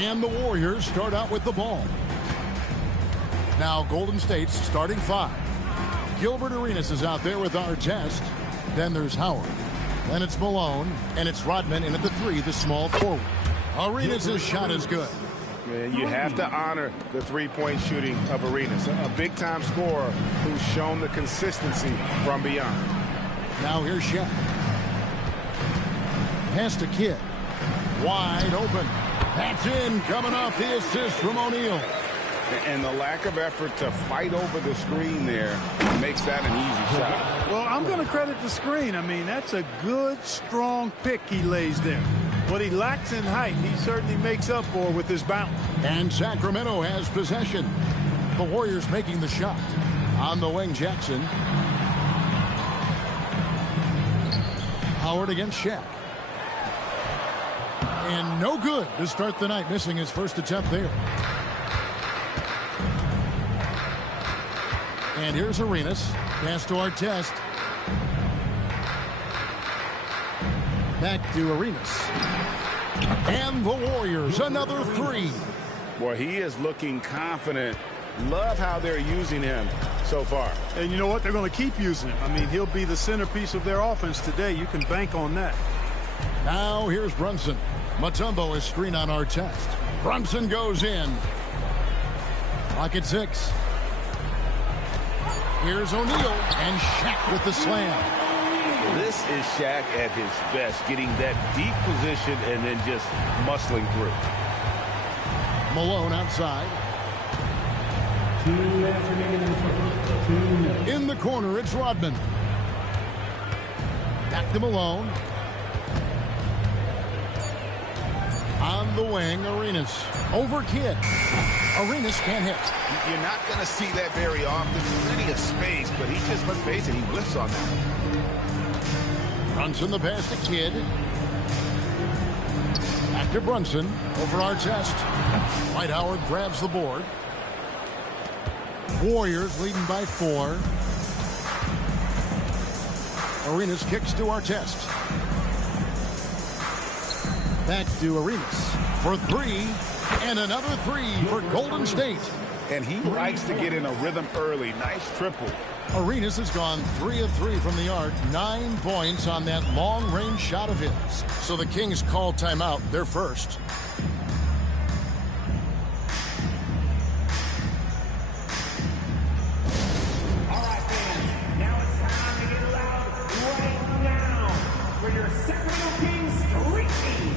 And the Warriors start out with the ball. Now Golden State's starting 5. Gilbert Arenas is out there with Artest. Then there's Howard. Then it's Malone. And it's Rodman in at the 3, the small forward. Arenas' shot is good. Man, you have to honor the three-point shooting of Arenas. A big-time scorer who's shown the consistency from beyond. Now here's Shaq. Pass to Kidd. Wide open. That's in, coming off the assist from O'Neal. And the lack of effort to fight over the screen there makes that an easy shot. Well, I'm going to credit the screen. I mean, that's a good, strong pick he lays there. What he lacks in height, he certainly makes up for with his bounce. And Sacramento has possession. The Warriors making the shot. On the wing, Jackson. Howard against Shaq. And no good to start the night, missing his first attempt there. And here's Arenas. Pass to Artest. Back to Arenas. And the Warriors, another 3. Well, he is looking confident. Love how they're using him so far. And you know what? They're going to keep using him. I mean, he'll be the centerpiece of their offense today. You can bank on that. Now here's Brunson. Mutombo is screen on Artest. Brunson goes in. Clock at 6. Here's O'Neal and Shaq with the slam. This is Shaq at his best, getting that deep position and then just muscling through. Malone outside. 2 minutes remaining in the first. 2 minutes. In the corner, it's Rodman. Back to Malone. On the wing, Arenas. Over Kidd. Arenas can't hit. You're not going to see that very often. Plenty of space, but he just, let's face it, he whiffs on that. Brunson the pass to Kidd. Back to Brunson. Over Artest. Dwight Howard grabs the board. Warriors leading by 4. Arenas kicks to Artest. Back to Arenas for 3. And another 3 for Golden State. And he likes to get in a rhythm early. Nice triple. Arenas has gone 3 of 3 from the arc. 9 points on that long-range shot of his. So the Kings call timeout. They're first. All right, fans. Now it's time to get loud right now for your Sacramento Kings Street Team.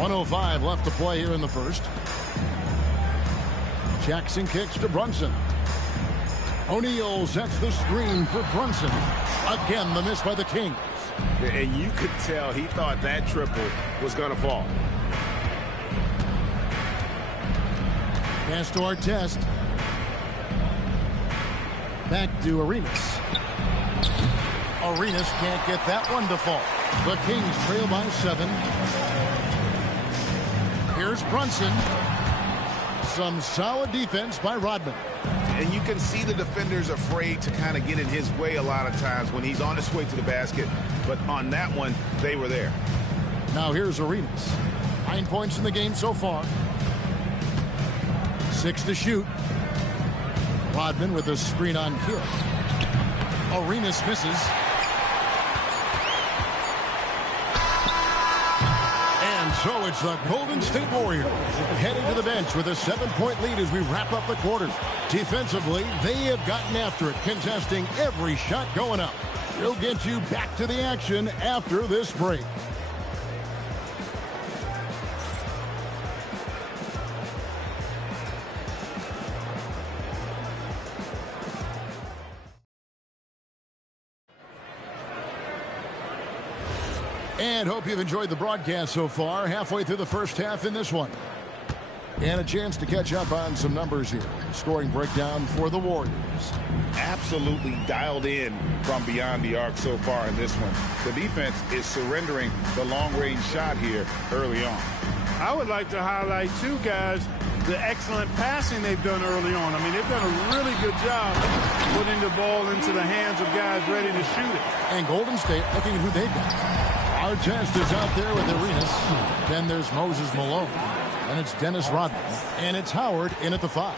.105 left to play here in the first. Jackson kicks to Brunson. O'Neal sets the screen for Brunson. Again, the miss by the Kings. And you could tell he thought that triple was going to fall. Pass to Artest. Back to Arenas. Arenas can't get that one to fall. The Kings trail by 7. Here's Brunson. Some solid defense by Rodman. And you can see the defenders afraid to kind of get in his way a lot of times when he's on his way to the basket. But on that one, they were there. Now here's Arenas. 9 points in the game so far. 6 to shoot. Rodman with a screen on Kidd. Arenas misses. And so it's the Golden State Warriors heading to the bench with a 7-point lead as we wrap up the quarter. Defensively, they have gotten after it, contesting every shot going up. We'll get you back to the action after this break. And hope you've enjoyed the broadcast so far. Halfway through the first half in this one. And a chance to catch up on some numbers here. Scoring breakdown for the Warriors. Absolutely dialed in from beyond the arc so far in this one. The defense is surrendering the long-range shot here early on. I would like to highlight, too, guys, the excellent passing they've done early on. I mean, they've done a really good job putting the ball into the hands of guys ready to shoot it. And Golden State looking at who they've got. Artest is out there with Arenas. Then there's Moses Malone. And it's Dennis Rodman. And it's Howard in at the 5.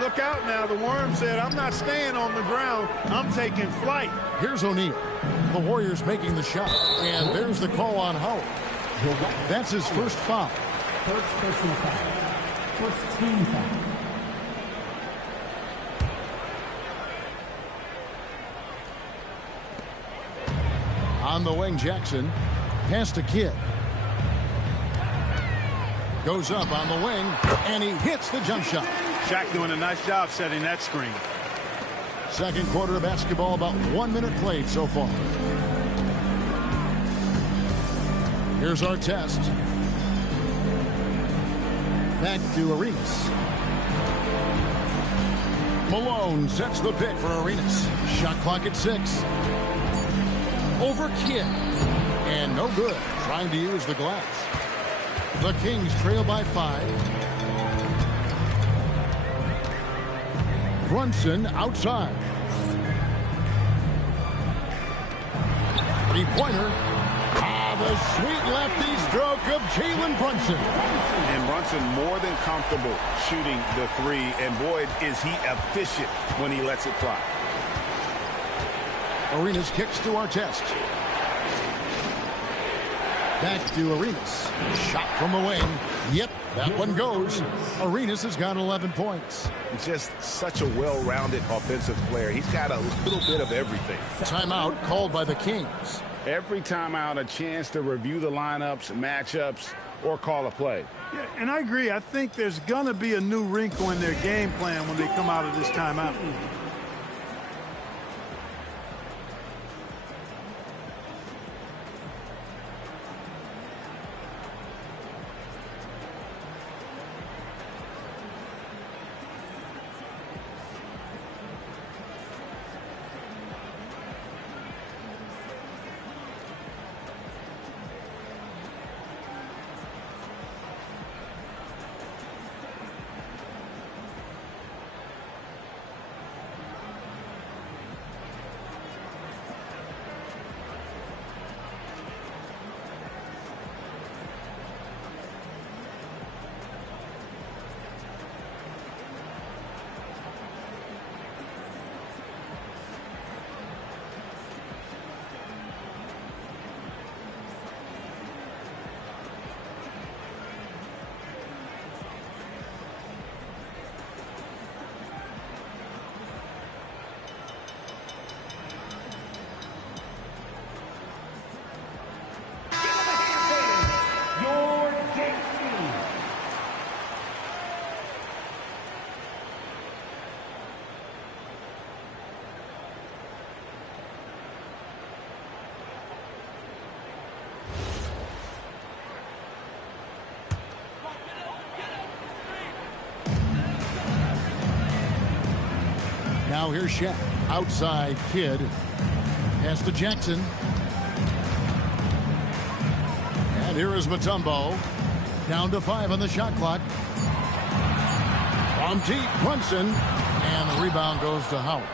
Look out now. The Worm said, I'm not staying on the ground. I'm taking flight. Here's O'Neal. The Warriors making the shot. And there's the call on Howard. That's his first foul. First personal foul. First team foul. On the wing, Jackson. Pass to Kidd. Goes up on the wing, and he hits the jump shot. Shaq doing a nice job setting that screen. Second quarter of basketball, about 1 minute played so far. Here's our test. Back to Arenas. Malone sets the pick for Arenas. Shot clock at 6. Over Kidd. And no good. Trying to use the glass. The Kings trail by 5. Brunson outside. Three-pointer. The sweet lefty stroke of Jalen Brunson. And Brunson more than comfortable shooting the 3. And boy, is he efficient when he lets it fly. Arenas kicks to Artest. Back to Arenas. Shot from the wing. Yep, that one goes. Arenas has got 11 points. Just such a well-rounded offensive player. He's got a little bit of everything. Timeout called by the Kings. Every timeout, a chance to review the lineups, matchups, or call a play. Yeah, and I agree. I think there's going to be a new wrinkle in their game plan when they come out of this timeout. Now here's Shaq. Outside Kidd. Pass to Jackson. And here is Mutombo. Down to 5 on the shot clock. From deep, Brunson. And the rebound goes to Howard.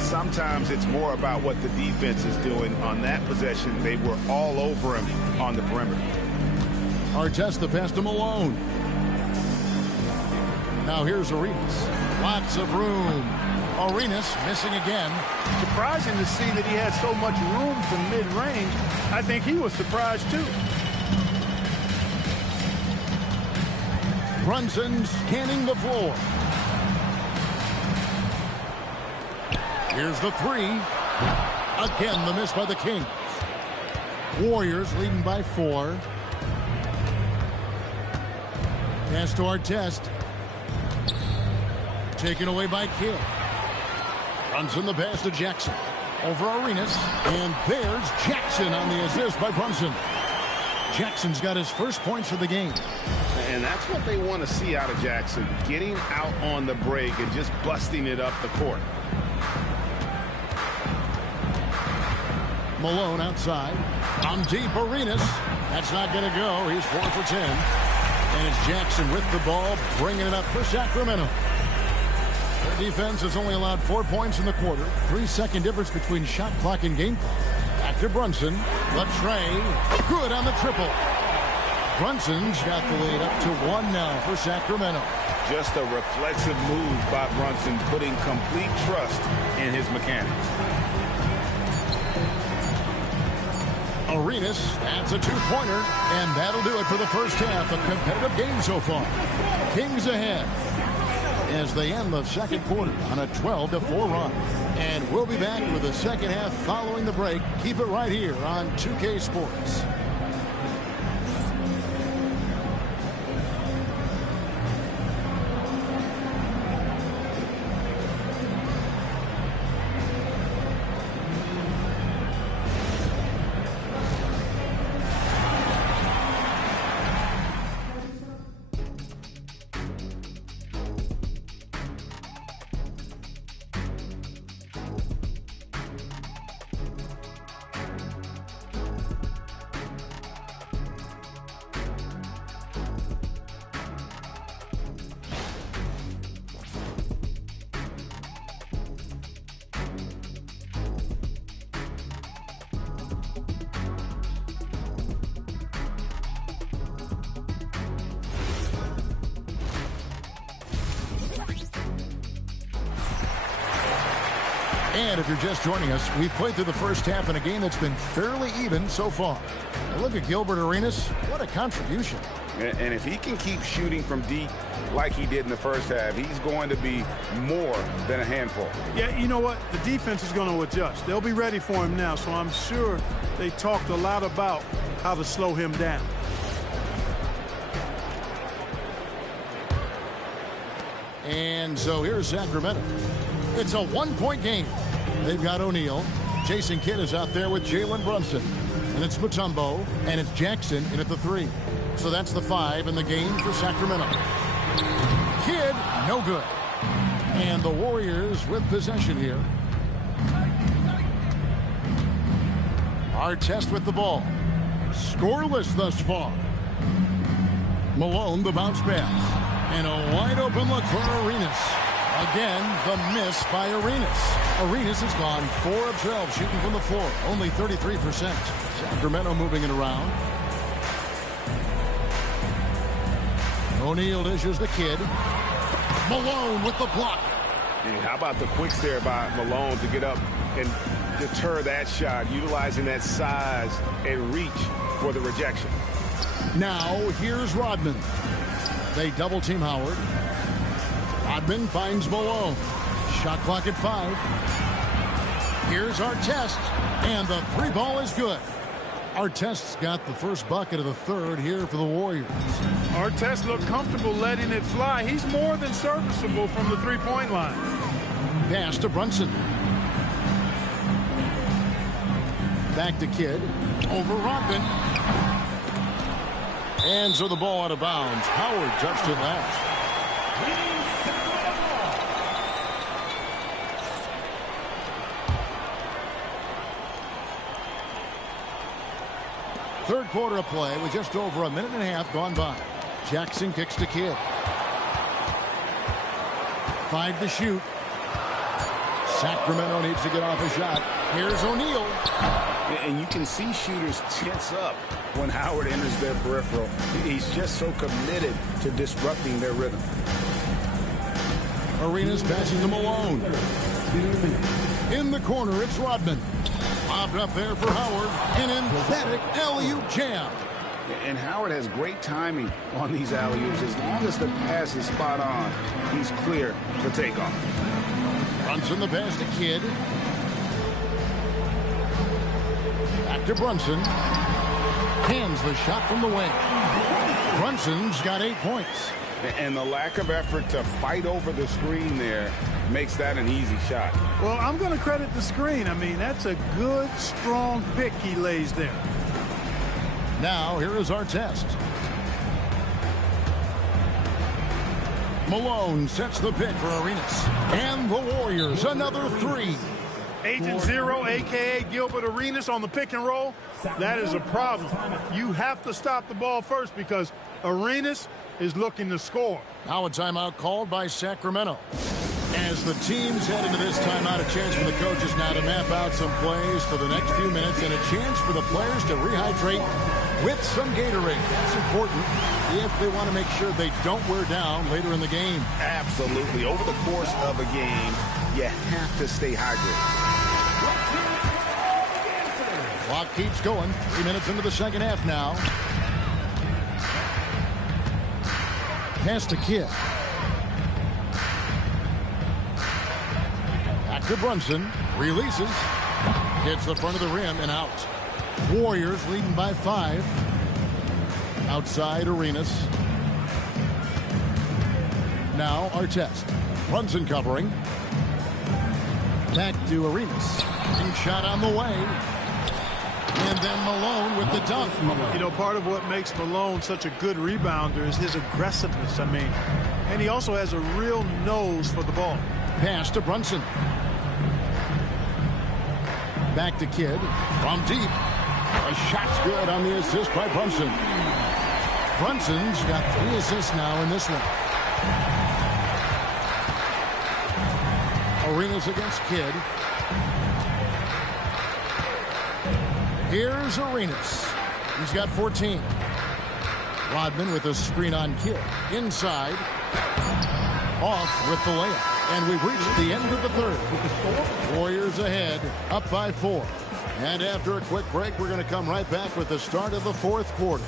Sometimes it's more about what the defense is doing on that possession. They were all over him on the perimeter. Artest the pass to Malone. Now here's Arenas. Lots of room. Arenas missing again. Surprising to see that he had so much room from mid-range. I think he was surprised too. Brunson scanning the floor. Here's the 3. Again, the miss by the Kings. Warriors leading by 4. Pass to Artest. Taken away by Kidd. Brunson the pass to Jackson. over Arenas. And there's Jackson on the assist by Brunson. Jackson's got his first points of the game. And that's what they want to see out of Jackson, getting out on the break and just busting it up the court. Malone outside. On deep, Arenas. That's not going to go. He's 4 for 10. And it's Jackson with the ball, bringing it up for Sacramento. Their defense has only allowed 4 points in the quarter. 3-second difference between shot clock and game clock. Back to Brunson. Latrey. Good on the triple. Brunson's got the lead up to 1 now for Sacramento. Just a reflexive move by Brunson, putting complete trust in his mechanics. Arenas, that's a 2-pointer, and that'll do it for the first half. A competitive game so far. Kings ahead as they end the second quarter on a 12-4 run. And we'll be back with the second half following the break. Keep it right here on 2K Sports. And if you're just joining us, we've played through the first half in a game that's been fairly even so far. And look at Gilbert Arenas. What a contribution. And if he can keep shooting from deep like he did in the first half, he's going to be more than a handful. Yeah, you know what? The defense is going to adjust. They'll be ready for him now, so I'm sure they talked a lot about how to slow him down. And so here's Sacramento. It's a 1-point game. They've got O'Neal. Jason Kidd is out there with Jalen Brunson. And it's Mutombo. And it's Jackson in at the 3. So that's the 5 in the game for Sacramento. Kidd, no good. And the Warriors with possession here. Artest with the ball. Scoreless thus far. Malone, the bounce pass. And a wide open look for Arenas. Again, the miss by Arenas. Arenas has gone 4 of 12 shooting from the floor. Only 33%. Sacramento moving it around. O'Neal dishes the Kid. Malone with the block. And how about the quicks there by Malone to get up and deter that shot, utilizing that size and reach for the rejection. Now, here's Rodman. They double team Howard. Rodman finds Malone. Shot clock at 5. Here's Artest. And the 3 ball is good. Artest's got the first bucket of the third here for the Warriors. Artest looked comfortable letting it fly. He's more than serviceable from the three-point line. Pass to Brunson. Back to Kidd. Over Rodman. And so the ball out of bounds. Howard touched it last. Third quarter of play with just over a minute and a half gone by. Jackson kicks to Kidd. 5 to shoot. Sacramento needs to get off a shot. Here's O'Neal. And you can see shooters tense up when Howard enters their peripheral. He's just so committed to disrupting their rhythm. Arenas passes to Malone. In the corner, it's Rodman. Bobbed up there for Howard. An emphatic alley-oop jam. And Howard has great timing on these alley-oops. As long as the pass is spot on, he's clear for takeoff. Brunson the pass to Kidd. Back to Brunson. Hands the shot from the wing. Brunson's got 8 points. And the lack of effort to fight over the screen there makes that an easy shot. Well, I'm going to credit the screen. I mean, that's a good, strong pick he lays there. Now, here is our test. Malone sets the pick for Arenas. And the Warriors, another three. Agent Zero, a.k.a. Gilbert Arenas, on the pick and roll. That is a problem. You have to stop the ball first because Arenas is looking to score. Now a timeout called by Sacramento. As the teams head into this timeout, a chance for the coaches now to map out some plays for the next few minutes and a chance for the players to rehydrate with some Gatorade. That's important if they want to make sure they don't wear down later in the game. Absolutely. Over the course of a game, you have to stay hydrated. Clock keeps going. 3 minutes into the second half now. Pass to Kidd. Back to Brunson. Releases. Hits the front of the rim and out. Warriors leading by 5. Outside Arenas. Now Artest. Brunson covering. Back to Arenas. And shot on the way. And then Malone with the dunk. You know, part of what makes Malone such a good rebounder is his aggressiveness. I mean, and he also has a real nose for the ball. Pass to Brunson. Back to Kidd. From deep. A shot's good on the assist by Brunson. Brunson's got 3 assists now in this one. Arenas against Kidd. Here's Arenas. He's got 14. Rodman with a screen on Kidd. Inside. Off with the layup. And we've reached the end of the third. Warriors ahead, up by 4. And after a quick break, we're going to come right back with the start of the fourth quarter.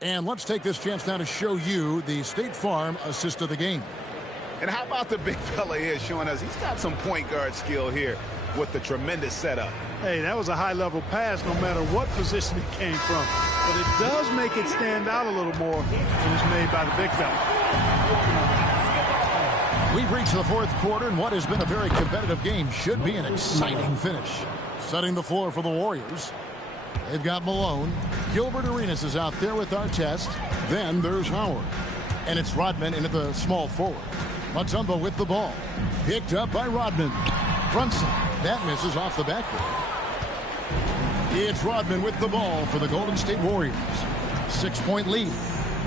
And let's take this chance now to show you the State Farm assist of the game. And how about the big fella here showing us he's got some point guard skill here with the tremendous setup. Hey, that was a high-level pass no matter what position it came from. But it does make it stand out a little more when it's made by the big fella. We've reached the fourth quarter, and what has been a very competitive game should be an exciting finish. Setting the floor for the Warriors. They've got Malone. Gilbert Arenas is out there with Artest. Then there's Howard. And it's Rodman in at the small forward. Mutombo with the ball. Picked up by Rodman. Brunson. That misses off the backboard. It's Rodman with the ball for the Golden State Warriors. 6-point lead.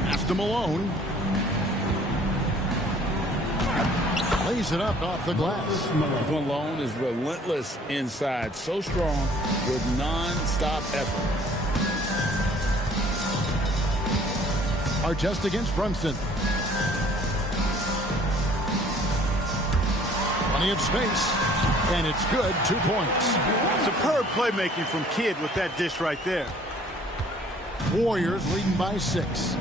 Pass to Malone. Lays it up off the glass. Malone is relentless inside. So strong with non-stop effort. Artest against Brunson. Plenty of space. And it's good. 2 points. Superb playmaking from Kidd with that dish right there. Warriors leading by 6.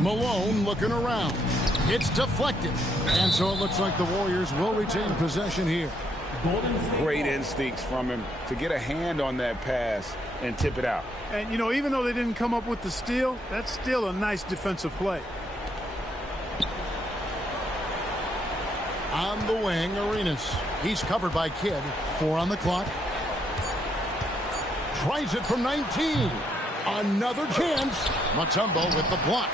Malone looking around. It's deflected. And so it looks like the Warriors will retain possession here. Great instincts from him to get a hand on that pass and tip it out. And, you know, even though they didn't come up with the steal, that's still a nice defensive play. On the wing, Arenas. He's covered by Kidd. 4 on the clock. Tries it from 19. Another chance. Mutombo with the block.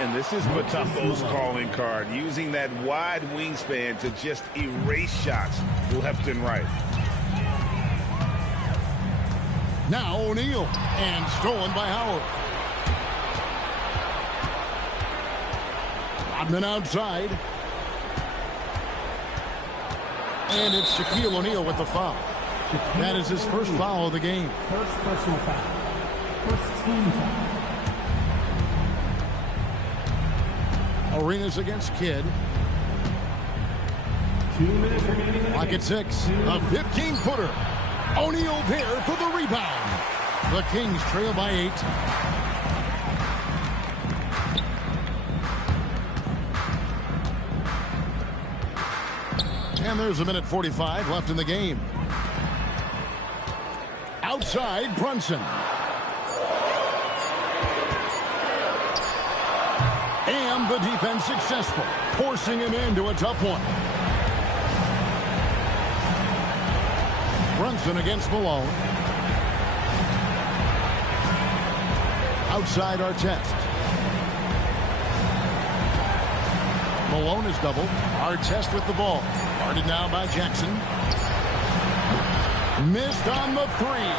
And this is Mutombo's calling card, using that wide wingspan to just erase shots left and right. Now O'Neal, and stolen by Howard. Rodman outside. And it's Shaquille O'Neal with the foul. That is his first foul of the game. First personal foul. First team foul. Arenas against Kidd. 2 minutes remaining. Clock at 6. A 15-footer. O'Neal there for the rebound. The Kings trail by 8. And there's 1:45 left in the game. Outside, Brunson. And the defense successful, forcing him into a tough one. Brunson against Malone. Outside Artest. Malone is doubled. Artest with the ball. Guarded now by Jackson. Missed on the three.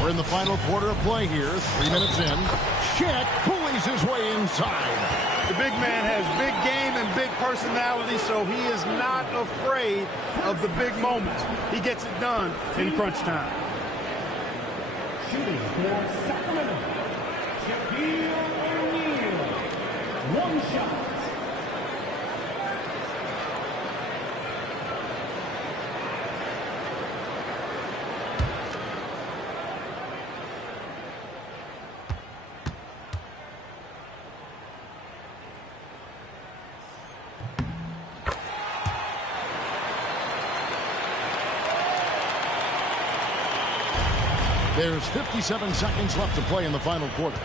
We're in the final quarter of play here. 3 minutes in. Chet pulls his way inside. The big man has big game and big personality, so he is not afraid of the big moments. He gets it done in crunch time. Shooting for Sacramento, Shaquille O'Neal. One shot. There's 57 seconds left to play in the final quarter.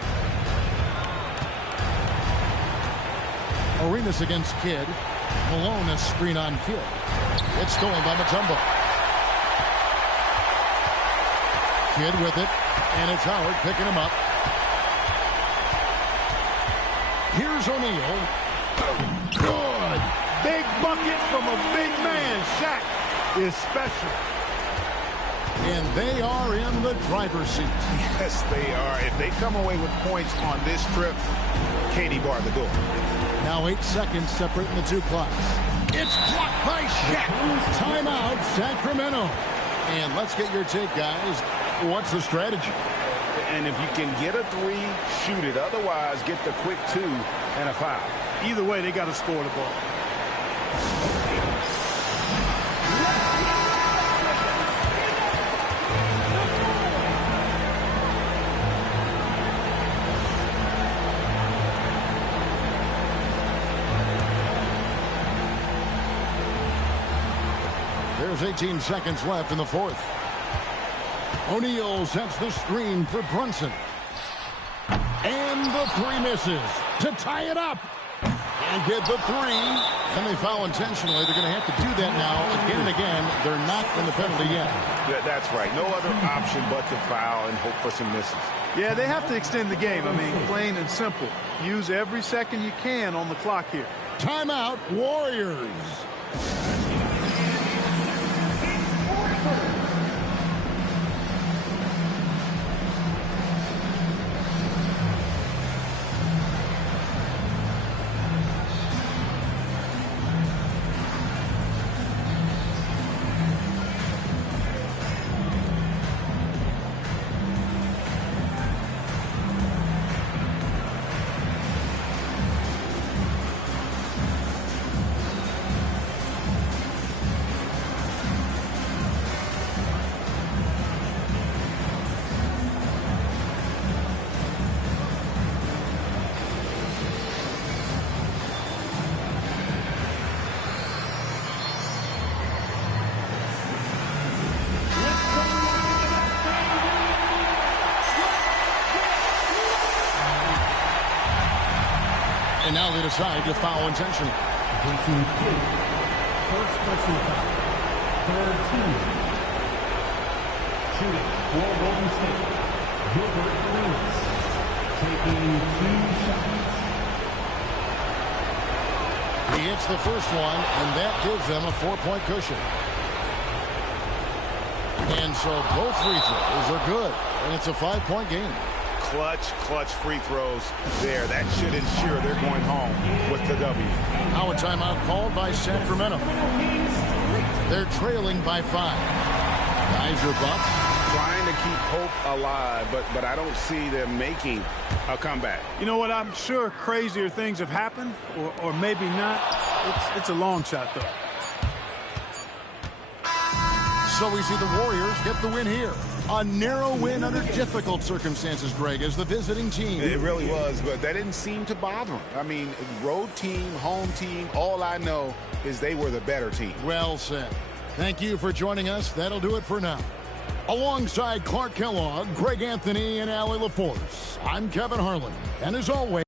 Arenas against Kidd. Malone a screen on Kidd. It's stolen by Mutombo. Kidd with it, and it's Howard picking him up. Here's O'Neal. Good. Big bucket from a big man. Shaq is special. And they are in the driver's seat. Yes, they are. If they come away with points on this trip, Katie barred the door. Now 8 seconds separating the two clocks. It's blocked by Shaq. Timeout, Sacramento. And let's get your take, guys. What's the strategy? And if you can get a three, shoot it. Otherwise, get the quick 2 and a foul. Either way, they got to score the ball. There's 18 seconds left in the fourth. O'Neal sets the screen for Brunson. And the three misses to tie it up. And get the three. And they foul intentionally. They're going to have to do that now again and again. They're not in the penalty yet. That's right. No other option but to foul and hope for some misses. Yeah, they have to extend the game. I mean, plain and simple. Use every second you can on the clock here. Timeout, Warriors. And now they decide to foul intentionally. First personal foul. Third team. Shooting for Golden State. Gilbert Arenas taking 2 shots. He hits the first one, and that gives them a 4-point cushion. And so both free throws are good, and it's a 5-point game. Clutch free throws there. That should ensure they're going home with the W. Now a timeout called by Sacramento. They're trailing by 5. Guys, your thoughts? Trying to keep hope alive, but I don't see them making a comeback. You know what? I'm sure crazier things have happened, or maybe not. It's a long shot, though. So we see the Warriors get the win here. A narrow win under difficult circumstances, Greg, as the visiting team. It really was, but that didn't seem to bother them. I mean, road team, home team, all I know is they were the better team. Well said. Thank you for joining us. That'll do it for now. Alongside Clark Kellogg, Greg Anthony, and Allie LaForce, I'm Kevin Harlan. And as always,